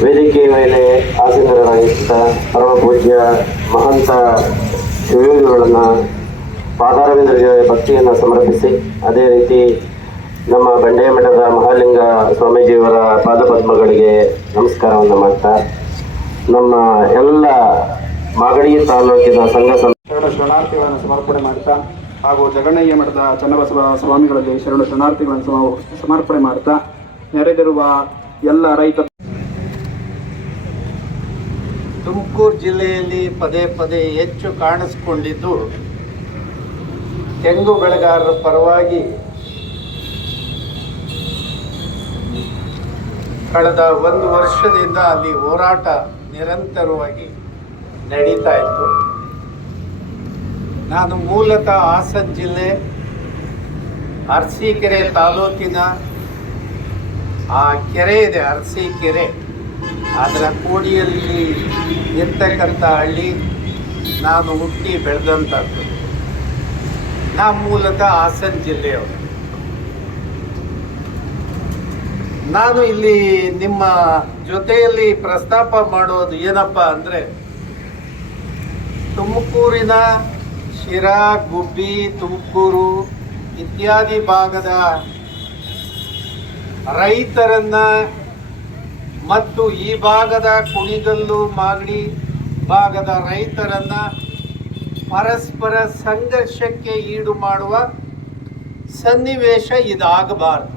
ವೇದಿಕೆಯ ಮೇಲೆ ಆಸೀನರಾಗಿದ್ದ ಪರಮ ಪೂಜ್ಯ ಮಹಂತ ಶಿವಯೋಗಿಗಳನ್ನು ಪಾದಾರವಿಂದರಿಗೆ ಭಕ್ತಿಯನ್ನು ಸಮರ್ಪಿಸಿ, ಅದೇ ರೀತಿ ನಮ್ಮ ಬಂಡೆಯ ಮಠದ ಮಹಾಲಿಂಗ ಸ್ವಾಮೀಜಿಯವರ ಪಾದಪದ್ಮಗಳಿಗೆ ನಮಸ್ಕಾರವನ್ನು ಮಾಡ್ತಾ, ನಮ್ಮ ಎಲ್ಲ ಮಾಗಡಿ ತಾಲೂಕಿನ ಸಂಘ ಶರಣಾರ್ಥಿಗಳನ್ನು ಸಮರ್ಪಣೆ ಮಾಡ್ತಾ ಹಾಗೂ ಜಗಣ್ಣಯ್ಯ ಮಠದ ಚನ್ನಬಸವ ಸ್ವಾಮಿಗಳಲ್ಲಿ ಶರಣಾರ್ಥಿಗಳನ್ನು ಸಮರ್ಪಣೆ ಮಾಡ್ತಾ ನೆರೆದಿರುವ ಎಲ್ಲ ರೈತ ತುಮಕೂರು ಜಿಲ್ಲೆಯಲ್ಲಿ ಪದೇ ಪದೇ ಹೆಚ್ಚು ಕಾಣಿಸಿಕೊಂಡಿದ್ದು ತೆಂಗು ಬೆಳೆಗಾರರ ಪರವಾಗಿ ಕಳೆದ 1 ವರ್ಷದಿಂದ ಅಲ್ಲಿ ಹೋರಾಟ ನಿರಂತರವಾಗಿ ನಡೀತಾ ಇತ್ತು. ನಾನು ಮೂಲತಃ ಹಾಸನ ಜಿಲ್ಲೆ ಅರಸೀಕೆರೆ ತಾಲೂಕಿನ ಆ ಕೆರೆ ಇದೆ, ಅರಸೀಕೆರೆ, ಅದರ ಕೋಡಿಯಲ್ಲಿ ಇರ್ತಕ್ಕಂಥ ಹಳ್ಳಿ ನಾನು ಹುಟ್ಟಿ ಬೆಳೆದಂಥದ್ದು. ನಾನು ಮೂಲತಃ ಹಾಸನ ಜಿಲ್ಲೆಯವರು. ನಾನು ಇಲ್ಲಿ ನಿಮ್ಮ ಜೊತೆಯಲ್ಲಿ ಪ್ರಸ್ತಾಪ ಮಾಡೋದು ಏನಪ್ಪ ಅಂದರೆ, ತುಮಕೂರಿನ ಶಿರಾ, ಗುಬ್ಬಿ, ತುಮಕೂರು ಇತ್ಯಾದಿ ಭಾಗದ ರೈತರನ್ನ ಮತ್ತು ಈ ಭಾಗದ ಕುಣಿಗಲ್ಲು, ಮಾಗಡಿ ಭಾಗದ ರೈತರನ್ನ ಪರಸ್ಪರ ಸಂಘರ್ಷಕ್ಕೆ ಈಡು ಮಾಡುವ ಸನ್ನಿವೇಶ ಇದಾಗಬಾರದು.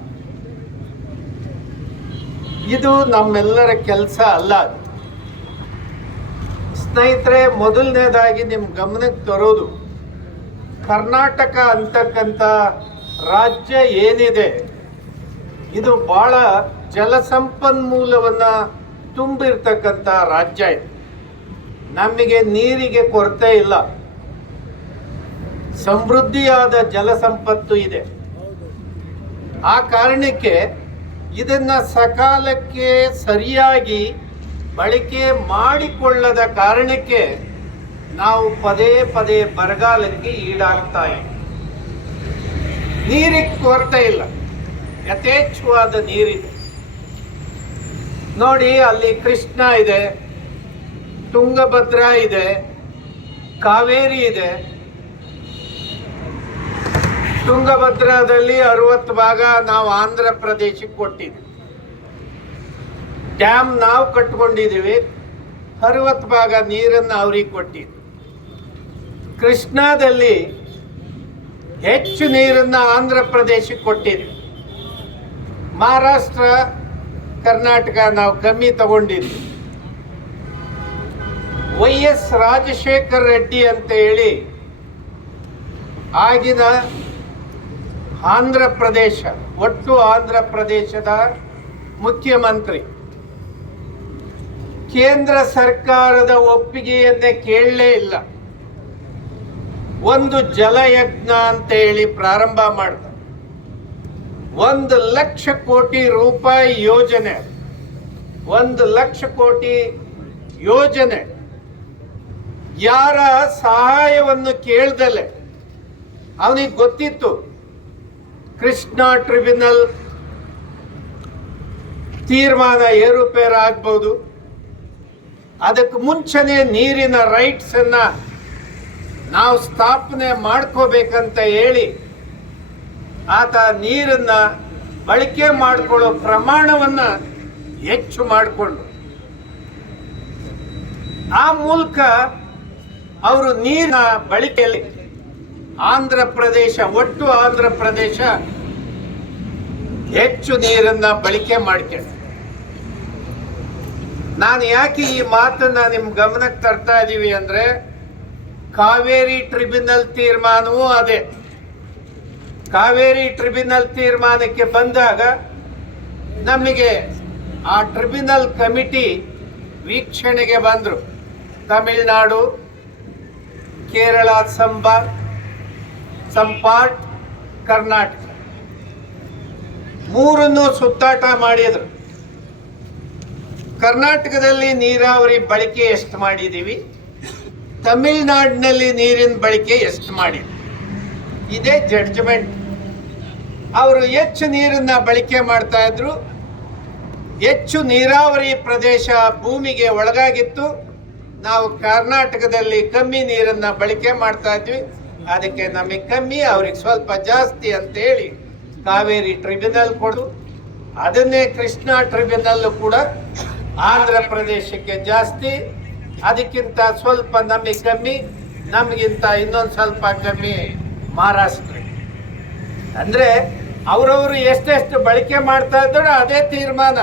ಇದು ನಮ್ಮೆಲ್ಲರ ಕೆಲಸ ಅಲ್ಲ. ಸ್ನೇಹಿತರೆ, ಮೊದಲನೇದಾಗಿ ನಿಮ್ಮ ಗಮನಕ್ಕೆ ತರೋದು, ಕರ್ನಾಟಕ ಅಂತಕ್ಕಂಥ ರಾಜ್ಯ ಏನಿದೆ ಇದು ಬಹಳ ಜಲಸಂಪನ್ಮೂಲವನ್ನು ತುಂಬಿರ್ತಕ್ಕಂಥ ರಾಜ್ಯ ಇದೆ. ನಮಗೆ ನೀರಿಗೆ ಕೊರತೆ ಇಲ್ಲ, ಸಮೃದ್ಧಿಯಾದ ಜಲಸಂಪತ್ತು ಇದೆ. ಆ ಕಾರಣಕ್ಕೆ ಇದನ್ನ ಸಕಾಲಕ್ಕೆ ಸರಿಯಾಗಿ ಬಳಕೆ ಮಾಡಿಕೊಳ್ಳದ ಕಾರಣಕ್ಕೆ ನಾವು ಪದೇ ಪದೇ ಬರಗಾಲಕ್ಕೆ ಈಡಾಗ್ತಾ ಇದ್ದೀವಿ. ನೀರಿಗೆ ಕೊರತೆ ಇಲ್ಲ, ಯಥೇಚ್ಛವಾದ ನೀರಿದೆ. ನೋಡಿ, ಅಲ್ಲಿ ಕೃಷ್ಣ ಇದೆ, ತುಂಗಭದ್ರಾ ಇದೆ, ಕಾವೇರಿ ಇದೆ. ತುಂಗಭದ್ರಾದಲ್ಲಿ 60 ಭಾಗ ನಾವು ಆಂಧ್ರ ಪ್ರದೇಶಕ್ಕೆ ಕೊಟ್ಟಿದ್ದೀವಿ. ಡ್ಯಾಮ್ ನಾವು ಕಟ್ಕೊಂಡಿದ್ದೀವಿ, 60 ಭಾಗ ನೀರನ್ನು ಅವ್ರಿಗೆ ಕೊಟ್ಟಿದ್ದೀವಿ. ಕೃಷ್ಣಾದಲ್ಲಿ ಹೆಚ್ಚು ನೀರನ್ನು ಆಂಧ್ರ ಪ್ರದೇಶಕ್ಕೆ ಕೊಟ್ಟಿದ್ದೀವಿ. ಮಹಾರಾಷ್ಟ್ರ, ಕರ್ನಾಟಕ ನಾವು ಕಮ್ಮಿ ತಗೊಂಡಿದ್ವಿ. YS ರಾಜಶೇಖರ್ ರೆಡ್ಡಿ ಅಂತ ಹೇಳಿ ಆಗಿನ ಆಂಧ್ರ ಪ್ರದೇಶ, ಒಟ್ಟು ಆಂಧ್ರ ಪ್ರದೇಶದ ಮುಖ್ಯಮಂತ್ರಿ, ಕೇಂದ್ರ ಸರ್ಕಾರದ ಒಪ್ಪಿಗೆಯನ್ನೇ ಕೇಳಲೇ ಇಲ್ಲ. ಒಂದು ಜಲಯಜ್ಞ ಅಂತ ಹೇಳಿ ಪ್ರಾರಂಭ ಮಾಡಿದ. 1 ಲಕ್ಷ ಕೋಟಿ ರೂಪಾಯಿ ಯೋಜನೆ, 1 ಲಕ್ಷ ಕೋಟಿ ಯೋಜನೆ, ಯಾರ ಸಹಾಯವನ್ನು ಕೇಳ್ದಲೆ ಅವನಿಗೆ ಗೊತ್ತಿತ್ತು ಕೃಷ್ಣ ಟ್ರಿಬ್ಯುನಲ್ ತೀರ್ಮಾನ ಏರುಪೇರು ಆಗ್ಬೋದು. ಅದಕ್ಕೆ ಮುಂಚೆನೆ ನೀರಿನ ರೈಟ್ಸ್ ಅನ್ನ ನಾವು ಸ್ಥಾಪನೆ ಮಾಡ್ಕೋಬೇಕಂತ ಹೇಳಿ ಆತ ನೀರನ್ನ ಬಳಕೆ ಮಾಡಿಕೊಳ್ಳೋ ಪ್ರಮಾಣವನ್ನ ಹೆಚ್ಚು ಮಾಡಿಕೊಂಡು ಆ ಮೂಲಕ ಅವರು ನೀರಿನ ಬಳಕೆಯಲ್ಲಿ ಆಂಧ್ರ ಪ್ರದೇಶ, ಒಟ್ಟು ಆಂಧ್ರ ಪ್ರದೇಶ ಹೆಚ್ಚು ನೀರನ್ನ ಬಳಕೆ ಮಾಡ್ಕೊಂಡು. ನಾನು ಯಾಕೆ ಈ ಮಾತನ್ನ ನಿಮ್ಮ ಗಮನಕ್ಕೆ ತರ್ತಾ ಇದ್ದೀವಿ ಅಂದ್ರೆ, ಕಾವೇರಿ ಟ್ರಿಬ್ಯುನಲ್ ತೀರ್ಮಾನವೂ ಅದೇ. ಕಾವೇರಿ ಟ್ರಿಬ್ಯುನಲ್ ತೀರ್ಮಾನಕ್ಕೆ ಬಂದಾಗ ನಮಗೆ ಆ ಟ್ರಿಬ್ಯುನಲ್ ಕಮಿಟಿ ವೀಕ್ಷಣೆಗೆ ಬಂದರು. ತಮಿಳುನಾಡು, ಕೇರಳ, ಸಂಪಾಟ್, ಕರ್ನಾಟಕ ಮೂರನ್ನು ಸುತ್ತಾಟ ಮಾಡಿದರು. ಕರ್ನಾಟಕದಲ್ಲಿ ನೀರಾವರಿ ಬಳಕೆ ಎಷ್ಟು ಮಾಡಿದ್ದೀವಿ, ತಮಿಳುನಾಡಿನಲ್ಲಿ ನೀರಿನ ಬಳಕೆ ಎಷ್ಟು ಮಾಡಿದ್ವಿ, ಇದೇ ಜಡ್ಜ್ಮೆಂಟ್. ಅವರು ಹೆಚ್ಚು ನೀರನ್ನ ಬಳಕೆ ಮಾಡ್ತಾ ಇದ್ರು, ಹೆಚ್ಚು ನೀರಾವರಿ ಪ್ರದೇಶ ಭೂಮಿಗೆ ಒಳಗಾಗಿತ್ತು. ನಾವು ಕರ್ನಾಟಕದಲ್ಲಿ ಕಮ್ಮಿ ನೀರನ್ನ ಬಳಕೆ ಮಾಡ್ತಾ ಇದ್ವಿ, ಅದಕ್ಕೆ ನಮಗೆ ಕಮ್ಮಿ, ಅವ್ರಿಗೆ ಸ್ವಲ್ಪ ಜಾಸ್ತಿ ಅಂತೇಳಿ ಕಾವೇರಿ ಟ್ರಿಬ್ಯುನಲ್ ಕೊಡು. ಅದನ್ನೇ ಕೃಷ್ಣಾ ಟ್ರಿಬ್ಯುನಲ್ ಕೂಡ ಆಂಧ್ರ ಪ್ರದೇಶಕ್ಕೆ ಜಾಸ್ತಿ, ಅದಕ್ಕಿಂತ ಸ್ವಲ್ಪ ನಮಗೆ ಕಮ್ಮಿ, ನಮಗಿಂತ ಇನ್ನೊಂದು ಸ್ವಲ್ಪ ಕಮ್ಮಿ ಮಹಾರಾಷ್ಟ್ರ. ಅಂದ್ರೆ ಅವರವರು ಎಷ್ಟೆಷ್ಟು ಬಳಕೆ ಮಾಡ್ತಾ ಇದ್ರು ಅದೇ ತೀರ್ಮಾನ.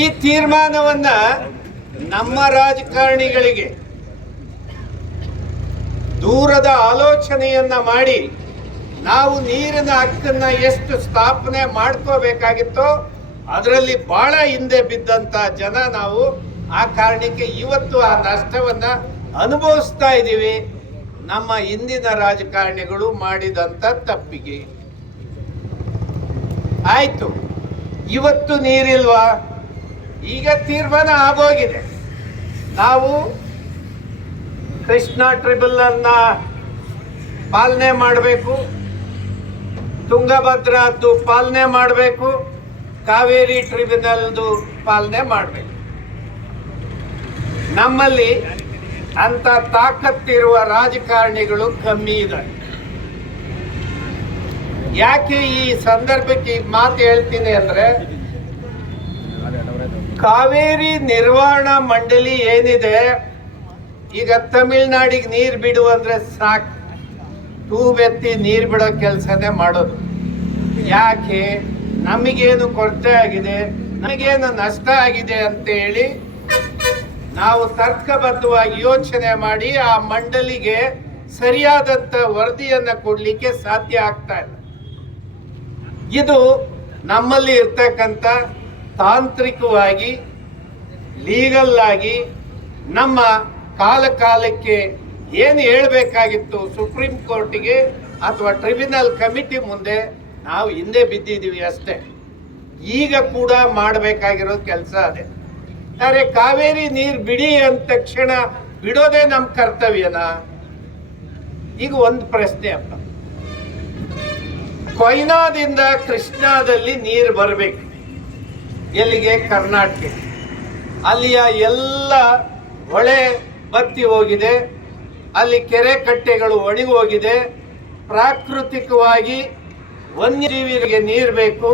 ಈ ತೀರ್ಮಾನವನ್ನ ನಮ್ಮ ರಾಜಕಾರಣಿಗಳಿಗೆ ದೂರದ ಆಲೋಚನೆಯನ್ನ ಮಾಡಿ ನಾವು ನೀರಿನ ಹಕ್ಕನ್ನ ಎಷ್ಟು ಸ್ಥಾಪನೆ ಮಾಡ್ಕೋಬೇಕಾಗಿತ್ತೋ ಅದರಲ್ಲಿ ಬಹಳ ಹಿಂದೆ ಬಿದ್ದಂತ ಜನ ನಾವು. ಆ ಕಾರಣಕ್ಕೆ ಇವತ್ತು ಆ ನಷ್ಟವನ್ನ ಅನುಭವಿಸ್ತಾ ಇದ್ದೀವಿ. ನಮ್ಮ ಹಿಂದಿನ ರಾಜಕಾರಣಿಗಳು ಮಾಡಿದಂತ ತಪ್ಪಿಗೆ ಆಯ್ತು. ಇವತ್ತು ನೀರಿಲ್ವಾ? ಈಗ ತೀರ್ಮಾನ ಆಗೋಗಿದೆ. ನಾವು ಕೃಷ್ಣಾ ಟ್ರಿಬ್ಯುನಲ್ನ ಪಾಲನೆ ಮಾಡಬೇಕು, ತುಂಗಭದ್ರದ್ದು ಪಾಲನೆ ಮಾಡಬೇಕು, ಕಾವೇರಿ ಟ್ರಿಬ್ಯುನಲ್ದು ಪಾಲನೆ ಮಾಡಬೇಕು. ನಮ್ಮಲ್ಲಿ ಅಂತ ತಾಕತ್ತಿರುವ ರಾಜಕಾರಣಿಗಳು ಕಮ್ಮಿ ಇದ್ದಾರೆ. ಯಾಕೆ ಈ ಸಂದರ್ಭಕ್ಕೆ ಈ ಮಾತು ಹೇಳ್ತೀನಿ ಅಂದ್ರೆ, ಕಾವೇರಿ ನಿರ್ವಹಣಾ ಮಂಡಳಿ ಏನಿದೆ, ಈಗ ತಮಿಳ್ನಾಡಿಗೆ ನೀರು ಬಿಡು ಅಂದ್ರೆ ಸಾಕು, ಟ್ಯೂಬ್ ಎತ್ತಿ ನೀರು ಬಿಡೋ ಕೆಲಸನೇ ಮಾಡೋದು. ಯಾಕೆ? ನಮಗೇನು ಕೊರತೆ ಆಗಿದೆ, ನಮಗೇನು ನಷ್ಟ ಆಗಿದೆ ಅಂತ ಹೇಳಿ ನಾವು ತರ್ಕಬದ್ಧವಾಗಿ ಯೋಚನೆ ಮಾಡಿ ಆ ಮಂಡಳಿಗೆ ಸರಿಯಾದಂತ ವರದಿಯನ್ನ ಕೊಡ್ಲಿಕ್ಕೆ ಸಾಧ್ಯ ಆಗ್ತಾ ಇಲ್ಲ. ಇದು ನಮ್ಮಲ್ಲಿ ಇರ್ತಕ್ಕಂಥ ತಾಂತ್ರಿಕವಾಗಿ, ಲೀಗಲ್ ಆಗಿ ನಮ್ಮ ಕಾಲಕ್ಕೆ ಏನು ಹೇಳಬೇಕಾಗಿತ್ತು ಸುಪ್ರೀಂ ಕೋರ್ಟಿಗೆ ಅಥವಾ ಟ್ರಿಬ್ಯುನಲ್ ಕಮಿಟಿ ಮುಂದೆ ನಾವು ಹಿಂದೆ ಬಿದ್ದಿದ್ದೀವಿ ಅಷ್ಟೇ. ಈಗ ಕೂಡ ಮಾಡಬೇಕಾಗಿರೋ ಕೆಲಸ ಅದೇ. ಅರೆ, ಕಾವೇರಿ ನೀರು ಬಿಡಿ ಅಂದ ತಕ್ಷಣ ಬಿಡೋದೇ ನಮ್ಮ ಕರ್ತವ್ಯನಾ? ಈಗ ಒಂದು ಪ್ರಶ್ನೆ ಅಪ್ಪ, ಕೊಯ್ನಾದಿಂದ ಕೃಷ್ಣಾದಲ್ಲಿ ನೀರು ಬರಬೇಕು. ಎಲ್ಲಿಗೆ? ಕರ್ನಾಟಕ. ಅಲ್ಲಿಯ ಎಲ್ಲ ಹೊಳೆ ಬತ್ತಿ ಹೋಗಿದೆ, ಅಲ್ಲಿ ಕೆರೆ ಕಟ್ಟೆಗಳು ಒಣಗಿ ಹೋಗಿದೆ. ಪ್ರಾಕೃತಿಕವಾಗಿ ವನ್ಯಜೀವಿಗಳಿಗೆ ನೀರು ಬೇಕು,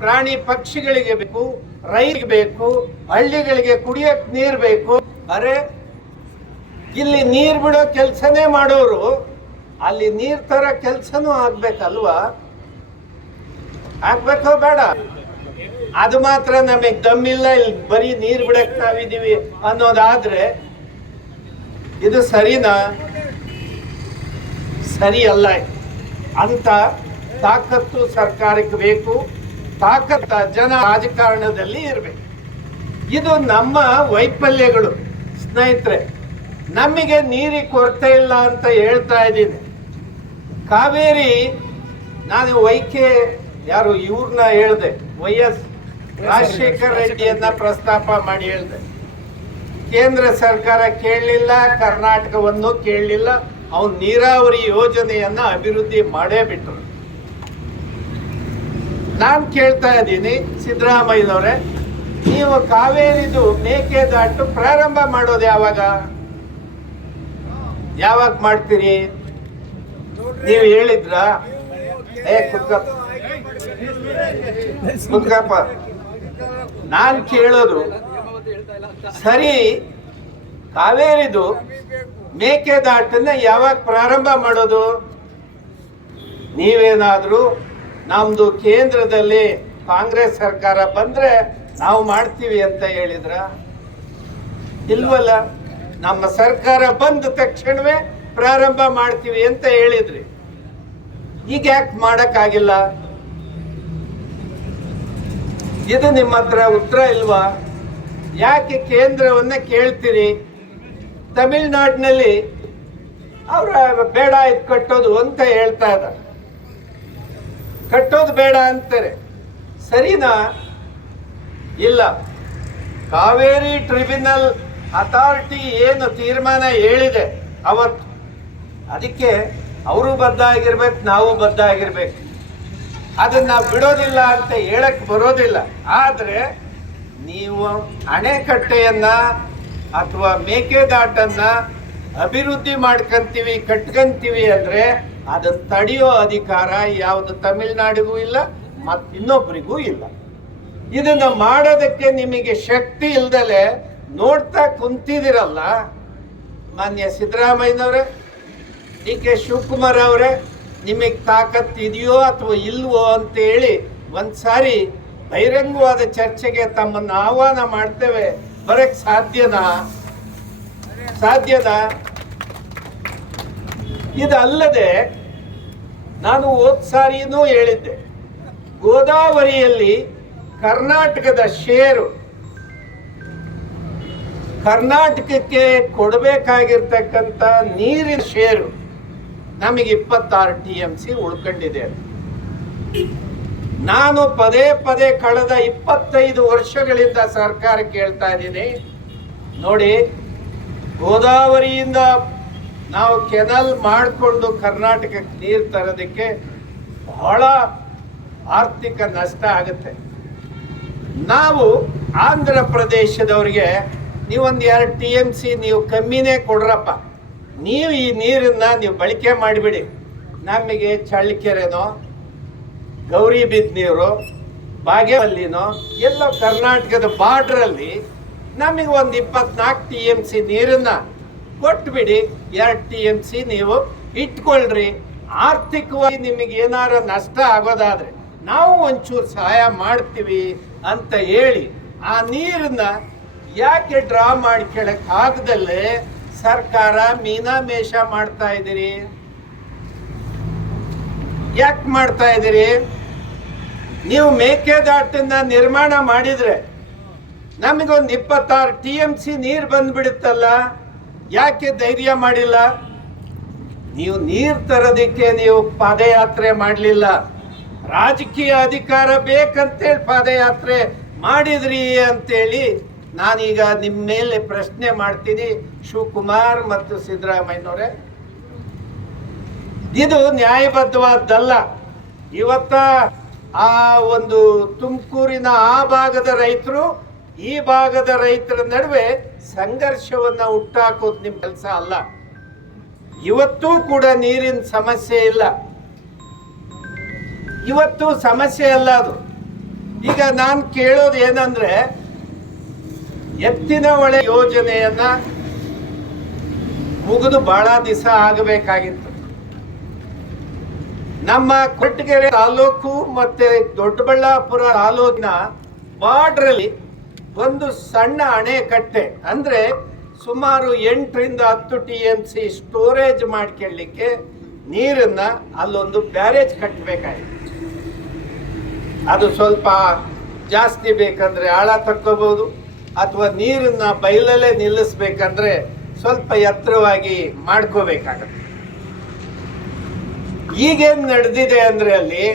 ಪ್ರಾಣಿ ಪಕ್ಷಿಗಳಿಗೆ ಬೇಕು, ರೈತರಿಗೆ ಬೇಕು, ಹಳ್ಳಿಗಳಿಗೆ ಕುಡಿಯಕ್ಕೆ ನೀರು ಬೇಕು. ಅರೆ, ಇಲ್ಲಿ ನೀರು ಬಿಡೋ ಕೆಲಸನೇ ಮಾಡೋರು ಅಲ್ಲಿ ನೀರು ತರ ಕೆಲಸನೂ ಆಗ್ಬೇಕಲ್ವಾ? ಆಗ್ಬೇಕೋ ಬೇಡ? ಅದು ಮಾತ್ರ ನಮಗೆ ದಮ್ಮಿಲ್ಲ, ಇಲ್ಲಿ ಬರೀ ನೀರು ಬಿಡಕ್ ನಾವಿದೀವಿ ಅನ್ನೋದಾದ್ರೆ ಇದು ಸರಿನಾ? ಸರಿ ಅಲ್ಲ. ಅಂತ ತಾಕತ್ತು ಸರ್ಕಾರಕ್ಕೆ ಬೇಕು, ತಾಕತ್ತ ಜನ ರಾಜಕಾರಣದಲ್ಲಿ ಇರಬೇಕು. ಇದು ನಮ್ಮ ವೈಫಲ್ಯಗಳು ಸ್ನೇಹಿತರೆ. ನಮಗೆ ನೀರಿಗೆ ಕೊರತೆ ಇಲ್ಲ ಅಂತ ಹೇಳ್ತಾ ಇದ್ದೀನಿ. ಕಾವೇರಿ, ನಾನು ಯಾರು ಇವ್ರನ್ನ ಹೇಳಿದೆ, YS ರಾಜಶೇಖರ ರೆಡ್ಡಿಯನ್ನ ಪ್ರಸ್ತಾಪ ಮಾಡಿ ಹೇಳಿದೆ. ಕೇಂದ್ರ ಸರ್ಕಾರ ಕೇಳಲಿಲ್ಲ, ಕರ್ನಾಟಕವನ್ನು ಕೇಳಲಿಲ್ಲ. ಅವನು ನೀರಾವರಿ ಯೋಜನೆಯನ್ನ ಅಭಿವೃದ್ಧಿ ಮಾಡೇ ಬಿಟ್ಟರು. ನಾನು ಕೇಳ್ತಾ ಇದ್ದೀನಿ, ಸಿದ್ದರಾಮಯ್ಯನವರೇ, ನೀವು ಕಾವೇರಿದು ಮೇಕೆದಾಟು ಪ್ರಾರಂಭ ಮಾಡೋದು ಯಾವಾಗ ಮಾಡ್ತೀರಿ? ನೀವು ಹೇಳಿದ್ರ? ಕುತ್ಕಪ್ಪ. ನಾನು ಕೇಳೋದು, ಸರಿ, ಕಾವೇರಿದು ಮೇಕೆದಾಟನ್ನ ಯಾವಾಗ ಪ್ರಾರಂಭ ಮಾಡೋದು? ನೀವೇನಾದ್ರೂ ನಮ್ದು ಕೇಂದ್ರದಲ್ಲಿ ಕಾಂಗ್ರೆಸ್ ಸರ್ಕಾರ ಬಂದ್ರೆ ನಾವು ಮಾಡ್ತೀವಿ ಅಂತ ಹೇಳಿದ್ರ? ಇಲ್ವಲ್ಲ. ನಮ್ಮ ಸರ್ಕಾರ ಬಂದ ತಕ್ಷಣವೇ ಪ್ರಾರಂಭ ಮಾಡ್ತೀವಿ ಅಂತ ಹೇಳಿದ್ರಿ. ಈಗ ಯಾಕೆ ಮಾಡಕ್ಕಾಗಿಲ್ಲ? ಇದು ನಿಮ್ಮ ಹತ್ರ ಉತ್ತರ ಇಲ್ವಾ? ಯಾಕೆ ಕೇಂದ್ರವನ್ನ ಕೇಳ್ತೀರಿ? ತಮಿಳ್ನಾಡಿನಲ್ಲಿ ಅವರ ಬೇಡ ಇದು ಕಟ್ಟೋದು ಅಂತ ಹೇಳ್ತಾ ಇದ್ದಾರೆ. ಕಟ್ಟೋದು ಬೇಡ ಅಂತಾರೆ, ಸರಿನಾ? ಇಲ್ಲ. ಕಾವೇರಿ ಟ್ರಿಬ್ಯುನಲ್ ಅಥಾರಿಟಿ ಏನು ತೀರ್ಮಾನ ಹೇಳಿದೆ ಅವತ್ತು, ಅದಕ್ಕೆ ಅವರು ಬದ್ಧ ಆಗಿರ್ಬೇಕು, ನಾವು ಬದ್ಧ ಆಗಿರ್ಬೇಕು. ಅದನ್ನ ಬಿಡೋದಿಲ್ಲ ಅಂತ ಹೇಳಕ್ ಬರೋದಿಲ್ಲ. ಆದ್ರೆ ನೀವು ಅಣೆಕಟ್ಟೆಯನ್ನ ಅಥವಾ ಮೇಕೆದಾಟನ್ನ ಅಭಿವೃದ್ಧಿ ಮಾಡ್ಕಂತೀವಿ, ಕಟ್ಕಂತೀವಿ ಅಂದ್ರೆ ಅದನ್ನ ತಡೆಯೋ ಅಧಿಕಾರ ಯಾವುದು ತಮಿಳ್ನಾಡಿಗೂ ಇಲ್ಲ ಮತ್ತು ಇನ್ನೊಬ್ಬರಿಗೂ ಇಲ್ಲ. ಇದನ್ನ ಮಾಡೋದಕ್ಕೆ ನಿಮಗೆ ಶಕ್ತಿ ಇಲ್ದಲೆ ನೋಡ್ತಾ ಕುಂತಿದಿರಲ್ಲ. ಮಾನ್ಯ ಸಿದ್ದರಾಮಯ್ಯನವರೇ, ಡಿ ಕೆ ಶಿವಕುಮಾರ್ ಅವರೇ, ನಿಮಗೆ ತಾಕತ್ತು ಇದೆಯೋ ಅಥವಾ ಇಲ್ವೋ ಅಂತೇಳಿ ಒಂದ್ಸಾರಿ ಬಹಿರಂಗವಾದ ಚರ್ಚೆಗೆ ತಮ್ಮನ್ನು ಆಹ್ವಾನ ಮಾಡ್ತೇವೆ. ಬರಕ್ ಸಾಧ್ಯನಾ? ಇದಲ್ಲದೆ ನಾನು ಹೋದ ಸಾರಿನೂ ಹೇಳಿದ್ದೆ, ಗೋದಾವರಿಯಲ್ಲಿ ಕರ್ನಾಟಕದ ಷೇರು, ಕರ್ನಾಟಕಕ್ಕೆ ಕೊಡಬೇಕಾಗಿರ್ತಕ್ಕಂಥ ನೀರಿನ ಷೇರು ನಮಗೆ 26 TMC ಉಳ್ಕೊಂಡಿದೆ. ನಾನು ಪದೇ ಪದೇ ಕಳೆದ 25 ವರ್ಷಗಳಿಂದ ಸರ್ಕಾರ ಕೇಳ್ತಾ ಇದ್ದೀನಿ, ನೋಡಿ ಗೋದಾವರಿಯಿಂದ ನಾವು ಕೆನಲ್ ಮಾಡಿಕೊಂಡು ಕರ್ನಾಟಕಕ್ಕೆ ನೀರು ತರೋದಕ್ಕೆ ಬಹಳ ಆರ್ಥಿಕ ನಷ್ಟ ಆಗುತ್ತೆ. ನಾವು ಆಂಧ್ರ ಪ್ರದೇಶದವ್ರಿಗೆ ನೀವೊಂದು 2 TMC ನೀವು ಕಮ್ಮಿನೇ ಕೊಡ್ರಪ್ಪ, ನೀವು ಈ ನೀರನ್ನ ನೀವು ಬಳಕೆ ಮಾಡಿಬಿಡಿ, ನಮಗೆ ಚಳ್ಳಕೆರೆನೋ ಗೌರಿಬಿದನೂರು ಬಾಗೇಪಲ್ಲಿನೋ ಎಲ್ಲ ಕರ್ನಾಟಕದ ಬಾರ್ಡ್ರಲ್ಲಿ ನಮಗೆ ಒಂದು 24 TMC ನೀರನ್ನ ಕೊಟ್ಬಿಡಿ, 2 TMC ನೀವು ಇಟ್ಕೊಳ್ರಿ. ಆರ್ಥಿಕವಾಗಿ ನಿಮಗೆ ಏನಾರ ನಷ್ಟ ಆಗೋದಾದ್ರೆ ನಾವು ಒಂಚೂರು ಸಹಾಯ ಮಾಡ್ತೀವಿ ಅಂತ ಹೇಳಿ ಆ ನೀರನ್ನ ಯಾಕೆ ಡ್ರಾ ಮಾಡ್ಕೊಳಕ್ ಆಗದಲ್ಲೇ ಸರ್ಕಾರ ಮೀನಾಮೇಷ ಮಾಡ್ತಾ ಇದ್ದೀರಿ? ಯಾಕೆ ಮಾಡ್ತಾ ಇದ್ದೀರಿ? ನೀವು ಮೇಕೆದಾಟನ್ನ ನಿರ್ಮಾಣ ಮಾಡಿದ್ರೆ ನಮಗೊಂದು 26 TMC ನೀರು ಬಂದ್ಬಿಡುತ್ತಲ್ಲ, ಯಾಕೆ ಧೈರ್ಯ ಮಾಡಿಲ್ಲ? ನೀವು ನೀರು ತರೋದಕ್ಕೆ ನೀವು ಪಾದಯಾತ್ರೆ ಮಾಡಲಿಲ್ಲ, ರಾಜಕೀಯ ಅಧಿಕಾರ ಬೇಕಂತೇಳಿ ಪಾದಯಾತ್ರೆ ಮಾಡಿದ್ರಿ ಅಂತೇಳಿ ನಾನೀಗ ನಿಮ್ಮ ಮೇಲೆ ಪ್ರಶ್ನೆ ಮಾಡ್ತೀನಿ ಶಿವಕುಮಾರ್ ಮತ್ತು ಸಿದ್ದರಾಮಯ್ಯನವರೇ. ಇದು ನ್ಯಾಯಬದ್ಧವಾದ್ದಲ್ಲ. ಇವತ್ತ ಆ ಒಂದು ತುಮಕೂರಿನ ಆ ಭಾಗದ ರೈತರು ಈ ಭಾಗದ ರೈತರ ನಡುವೆ ಸಂಘರ್ಷವನ್ನ ಹುಟ್ಟಾಕೋದು ನಿಮ್ಮ ಕೆಲಸ ಅಲ್ಲ. ಇವತ್ತೂ ಕೂಡ ನೀರಿನ ಸಮಸ್ಯೆ ಇಲ್ಲ, ಇವತ್ತು ಸಮಸ್ಯೆ ಅಲ್ಲ ಅದು. ಈಗ ನಾನು ಕೇಳೋದು ಏನಂದ್ರೆ, ಎತ್ತಿನ ಹೊಳೆ ಯೋಜನೆಯನ್ನ ಮುಗಿದು ಬಹಳ ದಿವಸ ಆಗಬೇಕಾಗಿತ್ತು. ನಮ್ಮ ಕೊರಟಗೆರೆ ತಾಲೂಕು ಮತ್ತೆ ದೊಡ್ಡಬಳ್ಳಾಪುರ ತಾಲೂಕಿನ ಬಾರ್ಡ್ರಲ್ಲಿ ಒಂದು ಸಣ್ಣ ಅಣೆಕಟ್ಟೆ ಅಂದ್ರೆ ಸುಮಾರು 8 ರಿಂದ 10 TMC ಸ್ಟೋರೇಜ್ ಮಾಡ್ಕೊಳ್ಳಿಕ್ಕೆ ನೀರನ್ನ ಅಲ್ಲೊಂದು ಬ್ಯಾರೇಜ್ ಕಟ್ಟಬೇಕಾಗಿತ್ತು. ಅದು ಸ್ವಲ್ಪ ಜಾಸ್ತಿ ಬೇಕಂದ್ರೆ ಆಳ ತಕ್ಕೋಬಹುದು, ಅಥವಾ ನೀರನ್ನ ಬಯಲಲ್ಲೇ ನಿಲ್ಲಿಸ್ಬೇಕಂದ್ರೆ ಸ್ವಲ್ಪ ಎತ್ತರವಾಗಿ ಮಾಡ್ಕೋಬೇಕಾಗತ್ತೆ. ಈಗೇನು ನಡೆದಿದೆ ಅಂದ್ರೆ ಅಲ್ಲಿ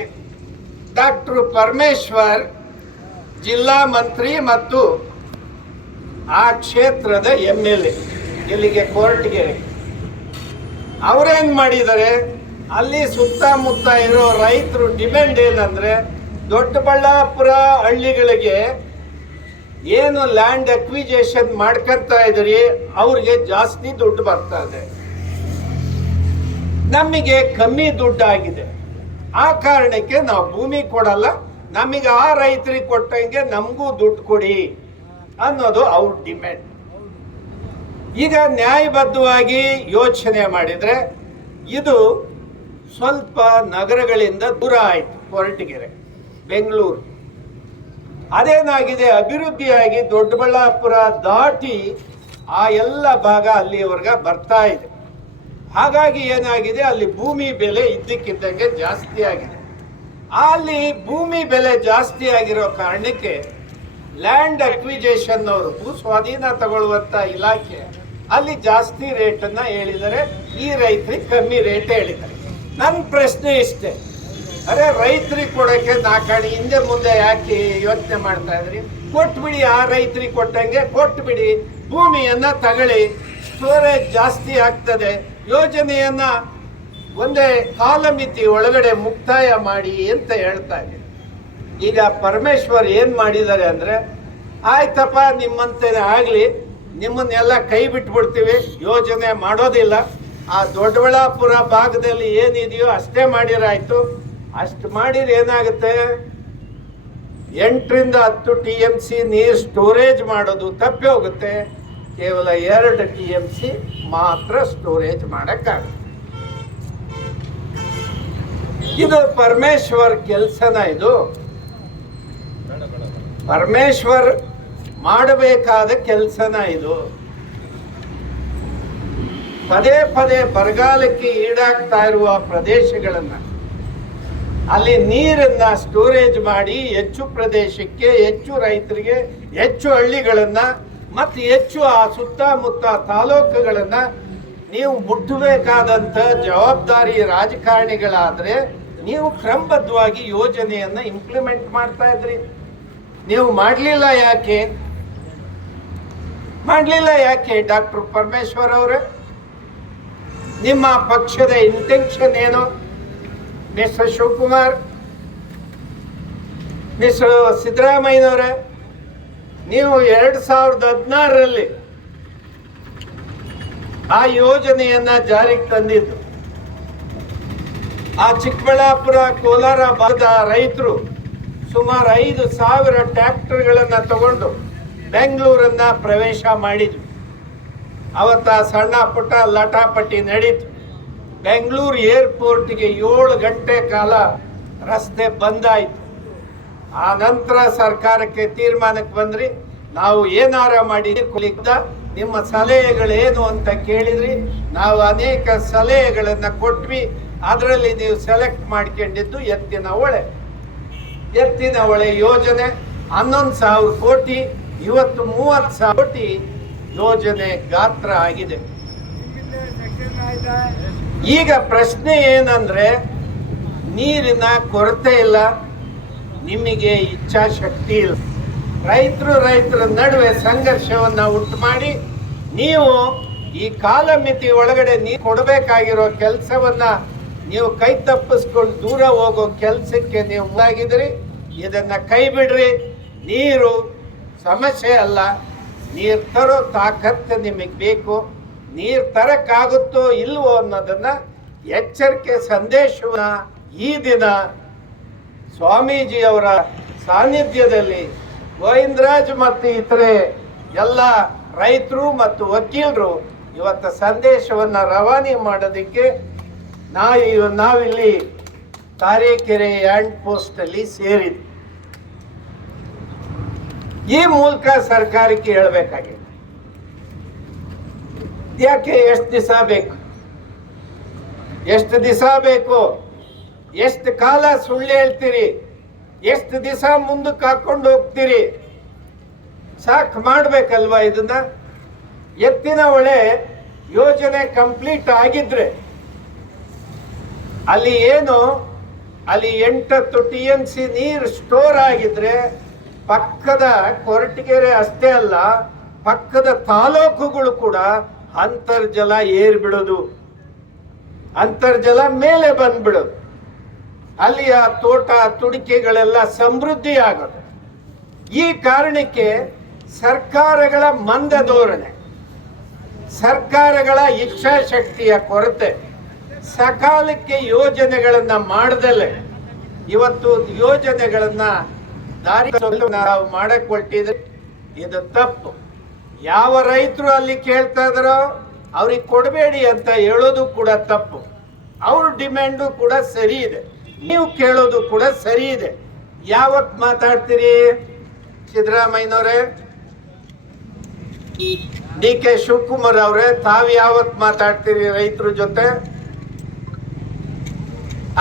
ಡಾಕ್ಟರ್ ಪರಮೇಶ್ವರ್ ಜಿಲ್ಲಾ ಮಂತ್ರಿ ಮತ್ತು ಆ ಕ್ಷೇತ್ರದ MLA ಇಲ್ಲಿಗೆ ಕೊರಟಗೆರೆ ಅವರೇನ್ ಮಾಡಿದ್ದಾರೆ, ಅಲ್ಲಿ ಸುತ್ತಮುತ್ತ ಇರೋ ರೈತರು ಡಿಮ್ಯಾಂಡ್ ಏನಂದ್ರೆ, ದೊಡ್ಡಬಳ್ಳಾಪುರ ಹಳ್ಳಿಗಳಿಗೆ ಏನು ಲ್ಯಾಂಡ್ ಅಕ್ವಿಜೇಷನ್ ಮಾಡ್ಕೊಂತ ಇದ್ರಿ ಅವ್ರಿಗೆ ಜಾಸ್ತಿ ದುಡ್ಡು ಬರ್ತಾ ಇದೆ, ನಮಗೆ ಕಮ್ಮಿ ದುಡ್ಡು ಆಗಿದೆ, ಆ ಕಾರಣಕ್ಕೆ ನಾವು ಭೂಮಿ ಕೊಡಲ್ಲ, ನಮಗೆ ಆ ರೈತರಿಗೆ ಕೊಟ್ಟಂಗೆ ನಮಗೂ ದುಡ್ಡು ಕೊಡಿ ಅನ್ನೋದು ಅವ್ರ ಡಿಮ್ಯಾಂಡ್. ಈಗ ನ್ಯಾಯಬದ್ಧವಾಗಿ ಯೋಚನೆ ಮಾಡಿದ್ರೆ ಇದು ಸ್ವಲ್ಪ ನಗರಗಳಿಂದ ದೂರ ಆಯ್ತು. ಕೊರಟಗೆರೆ, ಬೆಂಗಳೂರು ಅದೇನಾಗಿದೆ, ಅಭಿವೃದ್ಧಿಯಾಗಿ ದೊಡ್ಡಬಳ್ಳಾಪುರ ದಾಟಿ ಆ ಎಲ್ಲ ಭಾಗ ಅಲ್ಲಿವರೆಗೆ ಬರ್ತಾ ಇದೆ. ಹಾಗಾಗಿ ಏನಾಗಿದೆ, ಅಲ್ಲಿ ಭೂಮಿ ಬೆಲೆ ಇದ್ದಕ್ಕಿದ್ದಂಗೆ ಜಾಸ್ತಿ ಆಗಿದೆ. ಅಲ್ಲಿ ಭೂಮಿ ಬೆಲೆ ಜಾಸ್ತಿ ಆಗಿರೋ ಕಾರಣಕ್ಕೆ ಲ್ಯಾಂಡ್ ಅಕ್ವಿಜೇಷನ್ ಅವರು, ಭೂ ಸ್ವಾಧೀನ ತಗೊಳ್ಳುವಂತ ಇಲಾಖೆ ಅಲ್ಲಿ ಜಾಸ್ತಿ ರೇಟನ್ನ ಹೇಳಿದರೆ, ಈ ರೈತರಿಗೆ ಕಮ್ಮಿ ರೇಟ್ ಹೇಳಿದ್ದಾರೆ. ನನ್ನ ಪ್ರಶ್ನೆ ಇಷ್ಟೇ, ಅರೆ ರೈತರಿಗೆ ಕೊಡೋಕ್ಕೆ ನಾಲ್ಕಾಣಿ ಹಿಂದೆ ಮುಂದೆ ಯಾಕೆ ಯೋಚನೆ ಮಾಡ್ತಾ ಇದ್ರಿ? ಕೊಟ್ಬಿಡಿ, ಆ ರೈತರಿಗೆ ಕೊಟ್ಟಂಗೆ ಕೊಟ್ಬಿಡಿ, ಭೂಮಿಯನ್ನ ತಗೊಳ್ಳಿ, ಸ್ಟೋರೇಜ್ ಜಾಸ್ತಿ ಆಗ್ತದೆ, ಯೋಜನೆಯನ್ನ ಒಂದೇ ಕಾಲಮಿತಿ ಒಳಗಡೆ ಮುಕ್ತಾಯ ಮಾಡಿ ಅಂತ ಹೇಳ್ತಾ ಇದ್ದೀನಿ. ಈಗ ಪರಮೇಶ್ವರ್ ಏನ್ ಮಾಡಿದ್ದಾರೆ ಅಂದ್ರೆ, ಆಯ್ತಪ್ಪ ನಿಮ್ಮಂತೇನೆ ಆಗ್ಲಿ, ನಿಮ್ಮನ್ನೆಲ್ಲ ಕೈ ಬಿಟ್ಬಿಡ್ತೀವಿ, ಯೋಜನೆ ಮಾಡೋದಿಲ್ಲ, ಆ ದೊಡ್ಡಬಳ್ಳಾಪುರ ಭಾಗದಲ್ಲಿ ಏನಿದೆಯೋ ಅಷ್ಟೇ ಮಾಡಿರಾಯ್ತು. ಅಷ್ಟು ಮಾಡಿದ್ರೆ ಏನಾಗುತ್ತೆ, 8 ರಿಂದ 10 TMC ನೀರು ಸ್ಟೋರೇಜ್ ಮಾಡೋದು ತಪ್ಪಿ ಹೋಗುತ್ತೆ. ಕೇವಲ 2 TMC ಮಾತ್ರ ಸ್ಟೋರೇಜ್ ಮಾಡಕ್ಕಾಗುತ್ತೆ. ಇದು ಪರಮೇಶ್ವರ್ ಕೆಲಸನ? ಇದು ಪರಮೇಶ್ವರ್ ಮಾಡಬೇಕಾದ ಕೆಲಸನ? ಇದು ಪದೇ ಪದೇ ಬರಗಾಲಕ್ಕೆ ಈಡಾಗ್ತಾ ಇರುವ ಪ್ರದೇಶಗಳನ್ನ ಅಲ್ಲಿ ನೀರನ್ನ ಸ್ಟೋರೇಜ್ ಮಾಡಿ ಹೆಚ್ಚು ಪ್ರದೇಶಕ್ಕೆ, ಹೆಚ್ಚು ರೈತರಿಗೆ, ಹೆಚ್ಚು ಹಳ್ಳಿಗಳನ್ನ ಮತ್ತು ಹೆಚ್ಚು ಆ ಸುತ್ತಮುತ್ತ ತಾಲೂಕುಗಳನ್ನ ನೀವು ಮುಟ್ಟಬೇಕಾದಂತ ಜವಾಬ್ದಾರಿ ರಾಜಕಾರಣಿಗಳಾದ್ರೆ ನೀವು ಕ್ರಮಬದ್ಧವಾಗಿ ಯೋಜನೆಯನ್ನ ಇಂಪ್ಲಿಮೆಂಟ್ ಮಾಡ್ತಾ ಇದ್ರಿ. ನೀವು ಮಾಡಲಿಲ್ಲ ಯಾಕೆ ಡಾಕ್ಟರ್ ಪರಮೇಶ್ವರ್ ಅವರೇ? ನಿಮ್ಮ ಪಕ್ಷದ ಇಂಟೆನ್ಷನ್ ಏನು? ಮಿಸ್ಟರ್ ಶಿವಕುಮಾರ್, ಮಿಸ್ಟರ್ ಸಿದ್ದರಾಮಯ್ಯನವರೇ, ನೀವು 2016ರಲ್ಲಿ ಆ ಯೋಜನೆಯನ್ನ ಜಾರಿಗೆ ತಂದಿದ್ದು. ಆ ಚಿಕ್ಕಬಳ್ಳಾಪುರ, ಕೋಲಾರ ಭಾಗದ ರೈತರು ಸುಮಾರು 5,000 ಟ್ರ್ಯಾಕ್ಟರ್ಗಳನ್ನ ತಗೊಂಡು ಬೆಂಗಳೂರನ್ನ ಪ್ರವೇಶ ಮಾಡಿದ್ವಿ. ಅವತ್ತ ಸಣ್ಣ ಪುಟ್ಟ ಲಟಾಪಟಿ ನಡೀತು. ಬೆಂಗಳೂರು ಏರ್ಪೋರ್ಟ್ಗೆ 7 ಗಂಟೆ ಕಾಲ ರಸ್ತೆ ಬಂದಾಯಿತು. ಆ ನಂತರ ಸರ್ಕಾರಕ್ಕೆ ತೀರ್ಮಾನಕ್ಕೆ ಬಂದ್ರಿ, ನಾವು ಏನಾರ ಮಾಡಿ ನಿಮ್ಮ ಸಲಹೆಗಳೇನು ಅಂತ ಕೇಳಿದ್ರಿ. ನಾವು ಅನೇಕ ಸಲಹೆಗಳನ್ನ ಕೊಟ್ವಿ. ಅದರಲ್ಲಿ ನೀವು ಸೆಲೆಕ್ಟ್ ಮಾಡ್ಕೊಂಡಿದ್ದು ಎತ್ತಿನ ಹೊಳೆ ಯೋಜನೆ 11,000 ಕೋಟಿ, ಇವತ್ತು 30,000 ಕೋಟಿ ಯೋಜನೆ ಗಾತ್ರ ಆಗಿದೆ. ಈಗ ಪ್ರಶ್ನೆ ಏನಂದ್ರೆ, ನೀರಿನ ಕೊರತೆ ಇಲ್ಲ, ನಿಮಗೆ ಇಚ್ಛಾಶಕ್ತಿ ಇಲ್ಲ. ರೈತರ ನಡುವೆ ಸಂಘರ್ಷವನ್ನ ಉಂಟು ಮಾಡಿ ನೀವು ಈ ಕಾಲಮಿತಿ ಒಳಗಡೆ ನೀರು ಕೊಡಬೇಕಾಗಿರೋ ಕೆಲಸವನ್ನ ನೀವು ಕೈ ತಪ್ಪಿಸ್ಕೊಂಡು ದೂರ ಹೋಗೋ ಕೆಲಸಕ್ಕೆ ನೀವು ಮುಂದಾಗಿದ್ರಿ. ಇದನ್ನ ಕೈ ಬಿಡ್ರಿ. ನೀರು ಸಮಸ್ಯೆ ಅಲ್ಲ, ನೀರು ತರೋ ತಾಕತ್ತು ನಿಮಗೆ ಬೇಕು. ನೀರು ತರಕ್ಕಾಗುತ್ತೋ ಇಲ್ವೋ ಅನ್ನೋದನ್ನ ಎಚ್ಚರಿಕೆ ಸಂದೇಶವನ್ನ ಈ ದಿನ ಸ್ವಾಮೀಜಿ ಅವರ ಸಾನ್ನಿಧ್ಯದಲ್ಲಿ ಗೋವಿಂದರಾಜ್ ಮತ್ತು ಇತರೆ ಎಲ್ಲ ರೈತರು ಮತ್ತು ವಕೀಲರು ಇವತ್ತು ಸಂದೇಶವನ್ನ ರವಾನೆ ಮಾಡೋದಕ್ಕೆ ನಾವಿಲ್ಲಿ ತಾರೀಕೆರೆ ಹ್ಯಾಂಡ್ ಪೋಸ್ಟ್ ಅಲ್ಲಿ ಸೇರಿದ್ವಿ. ಈ ಮೂಲಕ ಸರ್ಕಾರಕ್ಕೆ ಹೇಳಬೇಕಾಗಿದೆ, ಯಾಕೆ ಎಷ್ಟು ದಿವಸ ಬೇಕು, ಎಷ್ಟು ಕಾಲ ಸುಳ್ಳು ಹೇಳ್ತೀರಿ, ಎಷ್ಟು ದಿವಸ ಮುಂದಕ್ಕೆ ಹಾಕೊಂಡು ಹೋಗ್ತೀರಿ? ಸಾಕು ಮಾಡ್ಬೇಕಲ್ವಾ ಇದನ್ನ? ಎತ್ತಿನ ಹೊಳೆ ಯೋಜನೆ ಕಂಪ್ಲೀಟ್ ಆಗಿದ್ರೆ ಅಲ್ಲಿ 8-10 TMC ನೀರು ಸ್ಟೋರ್ ಆಗಿದ್ರೆ ಪಕ್ಕದ ಕೊರಟಗೆರೆ ಅಷ್ಟೇ ಅಲ್ಲ, ಪಕ್ಕದ ತಾಲೂಕುಗಳು ಕೂಡ ಅಂತರ್ಜಲ ಏರ್ಬಿಡೋದು, ಅಂತರ್ಜಲ ಮೇಲೆ ಬಂದ್ಬಿಡೋದು, ಅಲ್ಲಿಯ ತೋಟ ತುಡಿಕೆಗಳೆಲ್ಲ ಸಮೃದ್ಧಿ ಆಗೋದು. ಈ ಕಾರಣಕ್ಕೆ ಸರ್ಕಾರಗಳ ಮಂದ ಧೋರಣೆ, ಸರ್ಕಾರಗಳ ಇಚ್ಛಾಶಕ್ತಿಯ ಕೊರತೆ, ಸಕಾಲಕ್ಕೆ ಯೋಜನೆಗಳನ್ನ ಮಾಡದಲ್ಲೇ ಇವತ್ತು ಯೋಜನೆಗಳನ್ನ ನಾವು ಮಾಡಕ್ ಹೊರಟಿದ್ರೆ ಇದು ತಪ್ಪು. ಯಾವ ರೈತರು ಅಲ್ಲಿ ಕೇಳ್ತಾ ಇದಾರೋ ಅವ್ರಿಗೆ ಕೊಡಬೇಡಿ ಅಂತ ಹೇಳೋದು ಕೂಡ ತಪ್ಪು. ಅವ್ರ ಡಿಮ್ಯಾಂಡು ಕೂಡ ಸರಿ ಇದೆ, ನೀವು ಕೇಳೋದು ಕೂಡ ಸರಿ ಇದೆ. ಯಾವತ್ ಮಾತಾಡ್ತೀರಿ ಸಿದ್ದರಾಮಯ್ಯನವರೇ? ಡಿ ಕೆ ಶಿವಕುಮಾರ್ ಅವರೇ, ತಾವು ಯಾವತ್ತು ಮಾತಾಡ್ತೀರಿ ರೈತರ ಜೊತೆ?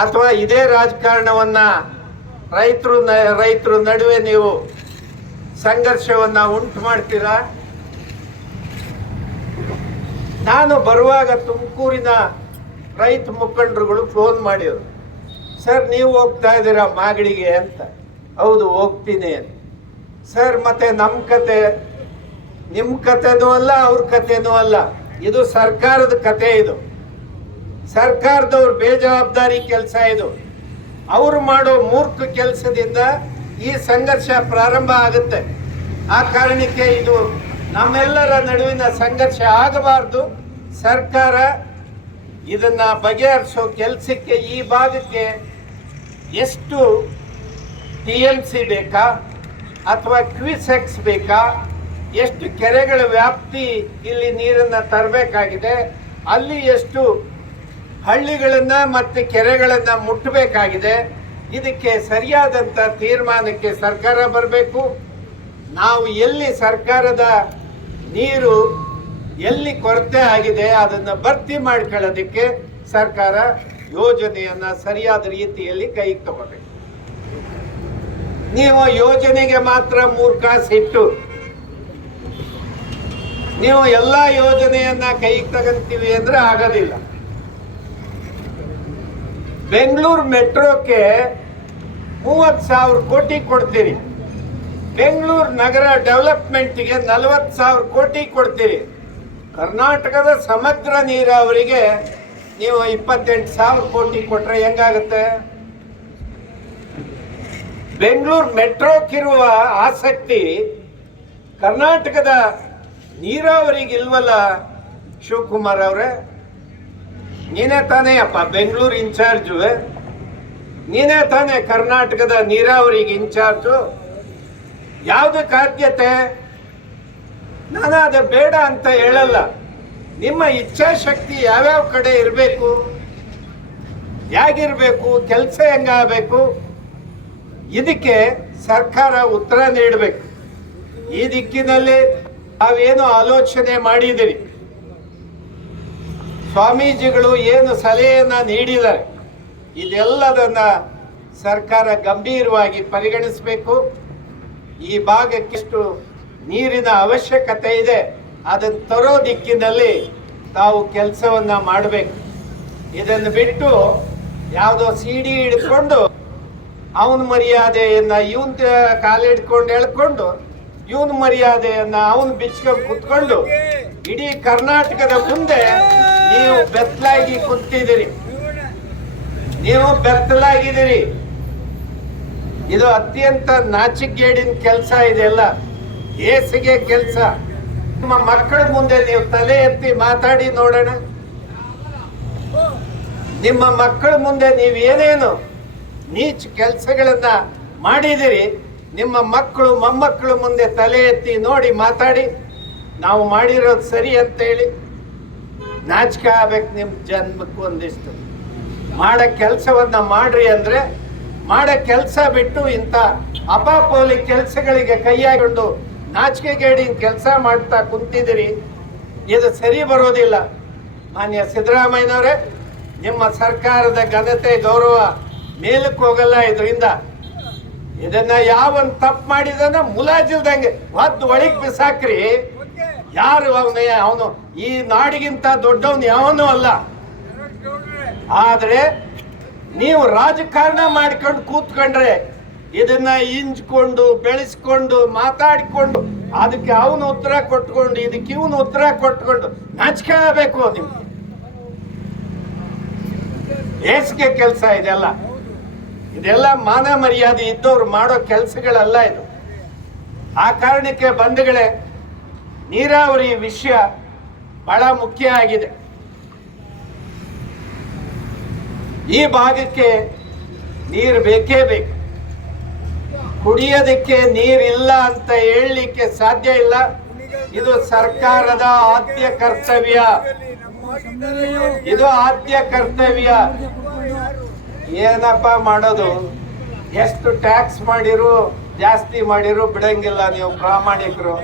ಅಥವಾ ಇದೇ ರಾಜಕಾರಣವನ್ನ ರೈತರ ನಡುವೆ ನೀವು ಸಂಘರ್ಷವನ್ನ ಉಂಟು ಮಾಡ್ತೀರಾ? ನಾನು ಬರುವಾಗ ತುಮಕೂರಿನ ರೈತ ಮುಖಂಡರುಗಳು ಫೋನ್ ಮಾಡಿದ್ರು, ಸರ್ ನೀವು ಹೋಗ್ತಾ ಇದ್ದೀರಾ ಮಾಗಡಿಗೆ ಅಂತ. ಹೌದು ಹೋಗ್ತೀನಿ ಅಂತ. ಸರ್ ಮತ್ತೆ ನಮ್ಮ ಕತೆ, ನಿಮ್ಮ ಕತೆನೂ ಅಲ್ಲ ಅವ್ರ ಕತೆನೂ ಅಲ್ಲ, ಇದು ಸರ್ಕಾರದ ಕತೆ. ಇದು ಸರ್ಕಾರದವ್ರ ಬೇಜವಾಬ್ದಾರಿ ಕೆಲಸ. ಇದು ಅವರು ಮಾಡೋ ಮೂರ್ಖ ಕೆಲಸದಿಂದ ಈ ಸಂಘರ್ಷ ಪ್ರಾರಂಭ ಆಗುತ್ತೆ. ಆ ಕಾರಣಕ್ಕೆ ಇದು ನಮ್ಮೆಲ್ಲರ ನಡುವಿನ ಸಂಘರ್ಷ ಆಗಬಾರ್ದು. ಸರ್ಕಾರ ಇದನ್ನ ಬಗೆಹರಿಸೋ ಕೆಲಸಕ್ಕೆ ಈ ಭಾಗಕ್ಕೆ ಎಷ್ಟು TMC ಬೇಕಾ ಅಥವಾ ಕ್ವಿಸೆಕ್ಸ್ ಬೇಕಾ, ಎಷ್ಟು ಕೆರೆಗಳ ವ್ಯಾಪ್ತಿ ಇಲ್ಲಿ ನೀರನ್ನು ತರಬೇಕಾಗಿದೆ, ಅಲ್ಲಿ ಎಷ್ಟು ಹಳ್ಳಿಗಳನ್ನ ಮತ್ತೆ ಕೆರೆಗಳನ್ನ ಮುಟ್ಟಬೇಕಾಗಿದೆ, ಇದಕ್ಕೆ ಸರಿಯಾದಂಥ ತೀರ್ಮಾನಕ್ಕೆ ಸರ್ಕಾರ ಬರಬೇಕು. ನಾವು ಎಲ್ಲಿ ಸರ್ಕಾರದ ನೀರು ಎಲ್ಲಿ ಕೊರತೆ ಆಗಿದೆ ಅದನ್ನು ಭರ್ತಿ ಮಾಡ್ಕೊಳ್ಳೋದಕ್ಕೆ ಸರ್ಕಾರ ಯೋಜನೆಯನ್ನ ಸರಿಯಾದ ರೀತಿಯಲ್ಲಿ ಕೈಗೆ ತಗೋಬೇಕು. ನೀವು ಯೋಜನೆಗೆ ಮಾತ್ರ 3 ಕಾಸು ಇಟ್ಟು ನೀವು ಎಲ್ಲ ಯೋಜನೆಯನ್ನ ಕೈಗೆ ತಗೊಂತೀವಿ ಅಂದ್ರೆ ಆಗೋದಿಲ್ಲ. ಬೆಂಗಳೂರು ಮೆಟ್ರೋಕ್ಕೆ 30,000 ಕೋಟಿ ಕೊಡ್ತೀರಿ, ಬೆಂಗಳೂರು ನಗರ ಡೆವಲಪ್ಮೆಂಟ್ಗೆ 40,000 ಕೋಟಿ ಕೊಡ್ತೀರಿ. ಕರ್ನಾಟಕದ ಸಮಗ್ರ ನೀರಾವರಿಗೆ ನೀವು 28,000 ಕೋಟಿ ಕೊಟ್ರೆ ಹೆಂಗಾಗುತ್ತೆ? ಬೆಂಗಳೂರು ಮೆಟ್ರೋಕ್ಕಿರುವ ಆಸಕ್ತಿ ಕರ್ನಾಟಕದ ನೀರಾವರಿಗೆ ಇಲ್ವಲ್ಲ ಶಿವಕುಮಾರ್ ಅವರೇ? ನೀನೇ ತಾನೇ ಅಪ್ಪ ಬೆಂಗಳೂರು ಇನ್ಚಾರ್ಜು, ನೀನೇ ತಾನೇ ಕರ್ನಾಟಕದ ನೀರಾವರಿಗೆ ಇನ್ಚಾರ್ಜು. ಯಾವುದಕ್ಕೆ ಆದ್ಯತೆ? ನಾನು ಅದು ಬೇಡ ಅಂತ ಹೇಳಲ್ಲ. ನಿಮ್ಮ ಇಚ್ಛಾಶಕ್ತಿ ಯಾವ್ಯಾವ ಕಡೆ ಇರಬೇಕು, ಹೇಗಿರ್ಬೇಕು, ಕೆಲಸ ಹೆಂಗಾಗಬೇಕು, ಇದಕ್ಕೆ ಸರ್ಕಾರ ಉತ್ತರ ನೀಡಬೇಕು. ಈ ದಿಕ್ಕಿನಲ್ಲಿ ತಾವೇನು ಆಲೋಚನೆ ಮಾಡಿದಿರಿ, ಸ್ವಾಮೀಜಿಗಳು ಏನು ಸಲಹೆಯನ್ನ ನೀಡಿದ್ದಾರೆ, ಇದೆಲ್ಲದನ್ನ ಸರ್ಕಾರ ಗಂಭೀರವಾಗಿ ಪರಿಗಣಿಸಬೇಕು. ಈ ಭಾಗಕ್ಕಿಷ್ಟು ನೀರಿನ ಅವಶ್ಯಕತೆ ಇದೆ, ಅದನ್ನು ತರೋ ದಿಕ್ಕಿನಲ್ಲಿ ತಾವು ಕೆಲಸವನ್ನ ಮಾಡಬೇಕು. ಇದನ್ನು ಬಿಟ್ಟು ಯಾವುದೋ CD ಹಿಡ್ಕೊಂಡು ಅವನ ಮರ್ಯಾದೆಯನ್ನ ಇವನ್ ಕಾಲಿಡ್ಕೊಂಡು ಎಳ್ಕೊಂಡು ಇವನ್ ಮರ್ಯಾದೆಯನ್ನ ಅವನು ಬಿಚ್ಕೊಂಡು ಕುತ್ಕೊಂಡು ಇಡೀ ಕರ್ನಾಟಕದ ಮುಂದೆ ನೀವು ಬೆತ್ತಲಾಗಿ ಕುಂತಿದ್ದೀರಿ. ನೀವು ಬೆತ್ತಲಾಗಿದ್ದೀರಿ. ಇದು ಅತ್ಯಂತ ನಾಚಿಕೆಗೇಡಿನ ಕೆಲಸ. ಇದೆಲ್ಲ ಹೇಸಿಗೆ ಕೆಲಸ. ನಿಮ್ಮ ಮಕ್ಕಳ ಮುಂದೆ ನೀವು ತಲೆ ಎತ್ತಿ ಮಾತಾಡಿ ನೋಡೋಣ. ನಿಮ್ಮ ಮಕ್ಕಳ ಮುಂದೆ ನೀವು ಏನೇನು ನೀಚ ಕೆಲಸಗಳನ್ನ ಮಾಡಿದಿರಿ, ನಿಮ್ಮ ಮಕ್ಕಳು ಮೊಮ್ಮಕ್ಕಳು ಮುಂದೆ ತಲೆ ಎತ್ತಿ ನೋಡಿ ಮಾತಾಡಿ. ನಾವು ಮಾಡಿರೋದು ಸರಿ ಅಂತೇಳಿ ನಾಚಿಕೆ ಆಗ್ಬೇಕು ನಿಮ್ಮ ಜನ್ಮಕ್ಕೆ. ಒಂದಿಷ್ಟು ಮಾಡೋ ಕೆಲಸವನ್ನ ಮಾಡ್ರಿ ಅಂದ್ರೆ ಮಾಡೋ ಕೆಲಸ ಬಿಟ್ಟು ಇಂಥ ಅಪಾಪೋಲಿ ಕೆಲಸಗಳಿಗೆ ಕೈ ಹಾಕೊಂಡು ನಾಚಿಕೆಗೇಡಿನ ಕೆಲಸ ಮಾಡ್ತಾ ಕುಂತಿದ್ದೀರಿ. ಇದು ಸರಿ ಬರೋದಿಲ್ಲ. ಮಾನ್ಯ ಸಿದ್ದರಾಮಯ್ಯನವರೇ, ನಿಮ್ಮ ಸರ್ಕಾರದ ಘನತೆ ಗೌರವ ಮೇಲಕ್ಕೆ ಹೋಗಲ್ಲ ಇದರಿಂದ. ಇದನ್ನ ಯಾವನ್ ತಪ್ಪು ಮಾಡಿದನ ಮುಲಾಜಿಲ್ದಂಗೆ ಒದ್ದು ಒಳಗೆ ಬಿಸಾಕ್ರಿ. ಯಾರು ಅವನು ಈ ನಾಡಿಗಿಂತ ದೊಡ್ಡವನು ಯಾವನೂ ಅಲ್ಲ. ಆದ್ರೆ ನೀವು ರಾಜಕಾರಣ ಮಾಡ್ಕೊಂಡು ಕೂತ್ಕೊಂಡ್ರೆ ಇದನ್ನ ಇಂಜ್ಕೊಂಡು ಬೆಳೆಸ್ಕೊಂಡು ಮಾತಾಡಿಕೊಂಡು ಅದಕ್ಕೆ ಅವನು ಉತ್ತರ ಕೊಟ್ಕೊಂಡು ಇದಕ್ಕೆ ಇವನು ಉತ್ತರ ಕೊಟ್ಕೊಂಡು ನಾಚಿಕೆ ಆಗಬೇಕು. ನಿಮ್ಗೆ ಹೇಸಿಗೆ ಕೆಲಸ ಇದೆಲ್ಲ. ಇದೆಲ್ಲ ಮಾನ ಮರ್ಯಾದೆ ಇದ್ದವ್ರು ಮಾಡೋ ಕೆಲಸಗಳಲ್ಲ ಇದು. ಆ ಕಾರಣಕ್ಕೆ ಬಂಧುಗಳೇ, ನೀರಾವರಿ ವಿಷಯ ಬಹಳ ಮುಖ್ಯ ಆಗಿದೆ. ಈ ಭಾಗಕ್ಕೆ ನೀರು ಬೇಕೇ ಬೇಕು. ಕುಡಿಯೋದಕ್ಕೆ ನೀರಿಲ್ಲ ಅಂತ ಹೇಳಲಿಕ್ಕೆ ಸಾಧ್ಯ ಇಲ್ಲ. ಇದು ಸರ್ಕಾರದ ಆದ್ಯ ಕರ್ತವ್ಯ. ಇದು ಆದ್ಯ ಕರ್ತವ್ಯ. ಏನಪ್ಪ ಮಾಡೋದು? ಎಷ್ಟು ಟ್ಯಾಕ್ಸ್ ಮಾಡಿರು ಜಾಸ್ತಿ ಮಾಡಿರು ಬಿಡಂಗಿಲ್ಲ. ನೀವು ಪ್ರಾಮಾಣಿಕರು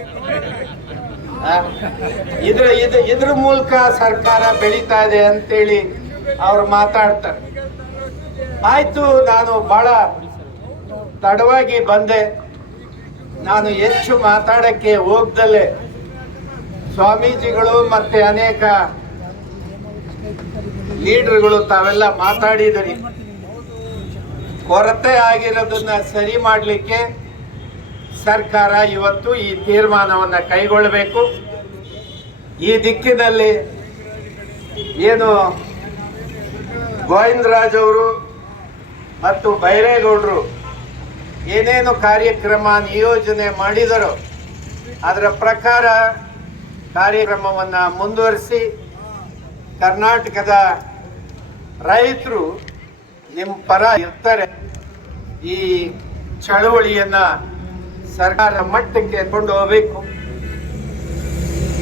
ಇದ್ರ ಮೂಲಕ ಸರ್ಕಾರ ಬೆಳೀತಾ ಇದೆ ಅಂತೇಳಿ ಅವ್ರು ಮಾತಾಡ್ತಾರೆ. ಆಯ್ತು, ನಾನು ಬಹಳ ತಡವಾಗಿ ಬಂದೆ. ನಾನು ಹೆಚ್ಚು ಮಾತಾಡಕ್ಕೆ ಹೋಗ್ದಲೆ ಸ್ವಾಮೀಜಿಗಳು ಮತ್ತೆ ಅನೇಕ ಲೀಡರ್ಗಳು ತಾವೆಲ್ಲ ಮಾತಾಡಿದ್ರಿ. ಕೊರತೆ ಆಗಿರೋದನ್ನ ಸರಿ ಮಾಡಲಿಕ್ಕೆ ಸರ್ಕಾರ ಇವತ್ತು ಈ ತೀರ್ಮಾನವನ್ನು ಕೈಗೊಳ್ಳಬೇಕು. ಈ ದಿಕ್ಕಿನಲ್ಲಿ ಏನು ಗೋವಿಂದರಾಜ್ ಅವರು ಮತ್ತು ಬೈರೇಗೌಡರು ಏನೇನು ಕಾರ್ಯಕ್ರಮ ನಿಯೋಜನೆ ಮಾಡಿದರೋ ಅದರ ಪ್ರಕಾರ ಕಾರ್ಯಕ್ರಮವನ್ನು ಮುಂದುವರಿಸಿ ಕರ್ನಾಟಕದ ರೈತರು ನಿಮ್ಮ ಪರ ಇರ್ತಾರೆ. ಈ ಚಳವಳಿಯನ್ನ ಸರ್ಕಾರ ಮಟ್ಟಕ್ಕೆ ಕೊಂಡು ಹೋಗಬೇಕು.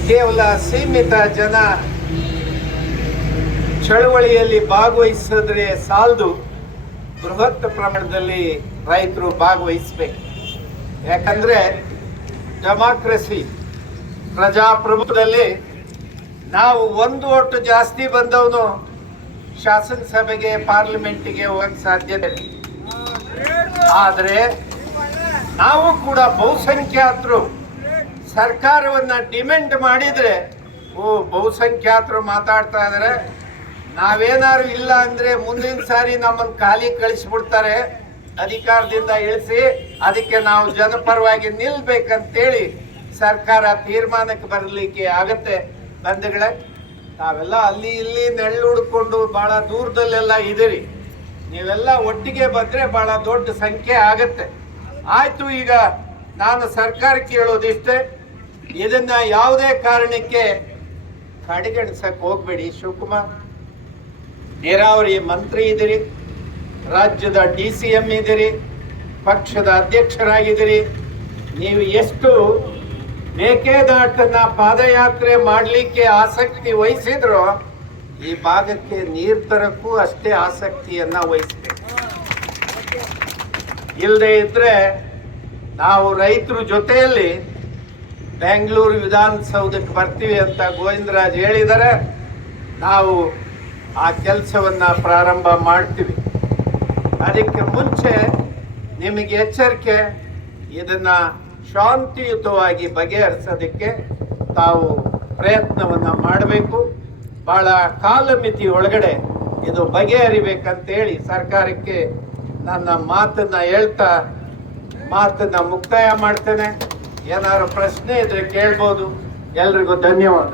ಕೇವಲ ಸೀಮಿತ ಜನ ಚಳವಳಿಯಲ್ಲಿ ಭಾಗವಹಿಸಿದ್ರೆ ಸಾಲದು, ಬೃಹತ್ ಪ್ರಮಾಣದಲ್ಲಿ ರೈತರು ಭಾಗವಹಿಸಬೇಕು. ಯಾಕಂದ್ರೆ ಡೆಮಾಕ್ರಸಿ, ಪ್ರಜಾಪ್ರಭುತ್ವದಲ್ಲಿ ನಾವು ಒಂದು ಓಟು ಜಾಸ್ತಿ ಬಂದವನು ಶಾಸನಸಭೆಗೆ ಪಾರ್ಲಿಮೆಂಟಿಗೆ ಹೋಗಕ್ಕೆ ಸಾಧ್ಯತೆ. ಆದರೆ ನಾವು ಕೂಡ ಬಹುಸಂಖ್ಯಾತರು ಸರ್ಕಾರವನ್ನ ಡಿಮ್ಯಾಂಡ್ ಮಾಡಿದ್ರೆ, ಬಹುಸಂಖ್ಯಾತರು ಮಾತಾಡ್ತಾ ಇದಾರೆ, ನಾವೇನಾದ್ರು ಇಲ್ಲ ಅಂದ್ರೆ ಮುಂದಿನ ಸಾರಿ ನಮ್ಮನ್ನು ಖಾಲಿ ಕಳಿಸ್ಬಿಡ್ತಾರೆ, ಅಧಿಕಾರದಿಂದ ಇಳಿಸಿ, ಅದಕ್ಕೆ ನಾವು ಜನಪರವಾಗಿ ನಿಲ್ಬೇಕಂತೇಳಿ ಸರ್ಕಾರ ತೀರ್ಮಾನಕ್ಕೆ ಬರಲಿಕ್ಕೆ ಆಗತ್ತೆ. ಬಂಧುಗಳೇ, ನಾವೆಲ್ಲ ಅಲ್ಲಿ ಇಲ್ಲಿ ನೆರಳು ಹುಡ್ಕೊಂಡು ಬಹಳ ದೂರದಲ್ಲೆಲ್ಲ ಇದೀರಿ. ನೀವೆಲ್ಲ ಒಟ್ಟಿಗೆ ಬಂದ್ರೆ ಬಹಳ ದೊಡ್ಡ ಸಂಖ್ಯೆ ಆಗತ್ತೆ. ಆಯ್ತು, ಈಗ ನಾನು ಸರ್ಕಾರಕ್ಕೆ ಹೇಳೋದಿಷ್ಟೇ, ಇದನ್ನ ಯಾವುದೇ ಕಾರಣಕ್ಕೆ ಕಡೆಗಣಿಸಕ್ಕೆ ಹೋಗ್ಬೇಡಿ. ಶಿವಕುಮಾರ್, ನೀರಾವರಿ ಮಂತ್ರಿ ಇದ್ದೀರಿ, ರಾಜ್ಯದ DCM ಇದ್ದೀರಿ, ಪಕ್ಷದ ಅಧ್ಯಕ್ಷರಾಗಿದ್ದೀರಿ. ನೀವು ಎಷ್ಟು ಮೇಕೆದಾಟನ್ನ ಪಾದಯಾತ್ರೆ ಮಾಡಲಿಕ್ಕೆ ಆಸಕ್ತಿ ವಹಿಸಿದ್ರು, ಈ ಭಾಗಕ್ಕೆ ನೀರು ತರಕ್ಕೂ ಅಷ್ಟೇ ಆಸಕ್ತಿಯನ್ನ ವಹಿಸ್ಬೇಕು. ಇಲ್ಲದೆ ಇದ್ರೆ ನಾವು ರೈತರ ಜೊತೆಯಲ್ಲಿ ಬೆಂಗಳೂರು ವಿಧಾನಸೌಧಕ್ಕೆ ಬರ್ತೀವಿ ಅಂತ ಗೋವಿಂದರಾಜ್ ಹೇಳಿದರೆ, ನಾವು ಆ ಕೆಲಸವನ್ನ ಪ್ರಾರಂಭ ಮಾಡ್ತೀವಿ. ಅದಕ್ಕೆ ಮುಂಚೆ ನಿಮಗೆ ಎಚ್ಚರಿಕೆ, ಇದನ್ನ ಶಾಂತಿಯುತವಾಗಿ ಬಗೆಹರಿಸೋದಕ್ಕೆ ತಾವು ಪ್ರಯತ್ನವನ್ನ ಮಾಡಬೇಕು. ಬಹಳ ಕಾಲಮಿತಿ ಒಳಗಡೆ ಇದು ಬಗೆಹರಿಬೇಕಂತೇಳಿ ಸರ್ಕಾರಕ್ಕೆ ನನ್ನ ಮಾತನ್ನ ಹೇಳ್ತಾ ಮಾತನ್ನ ಮುಕ್ತಾಯ ಮಾಡ್ತೇನೆ. ಏನಾದ್ರು ಪ್ರಶ್ನೆ ಇದ್ರೆ ಕೇಳ್ಬೋದು. ಎಲ್ರಿಗೂ ಧನ್ಯವಾದ.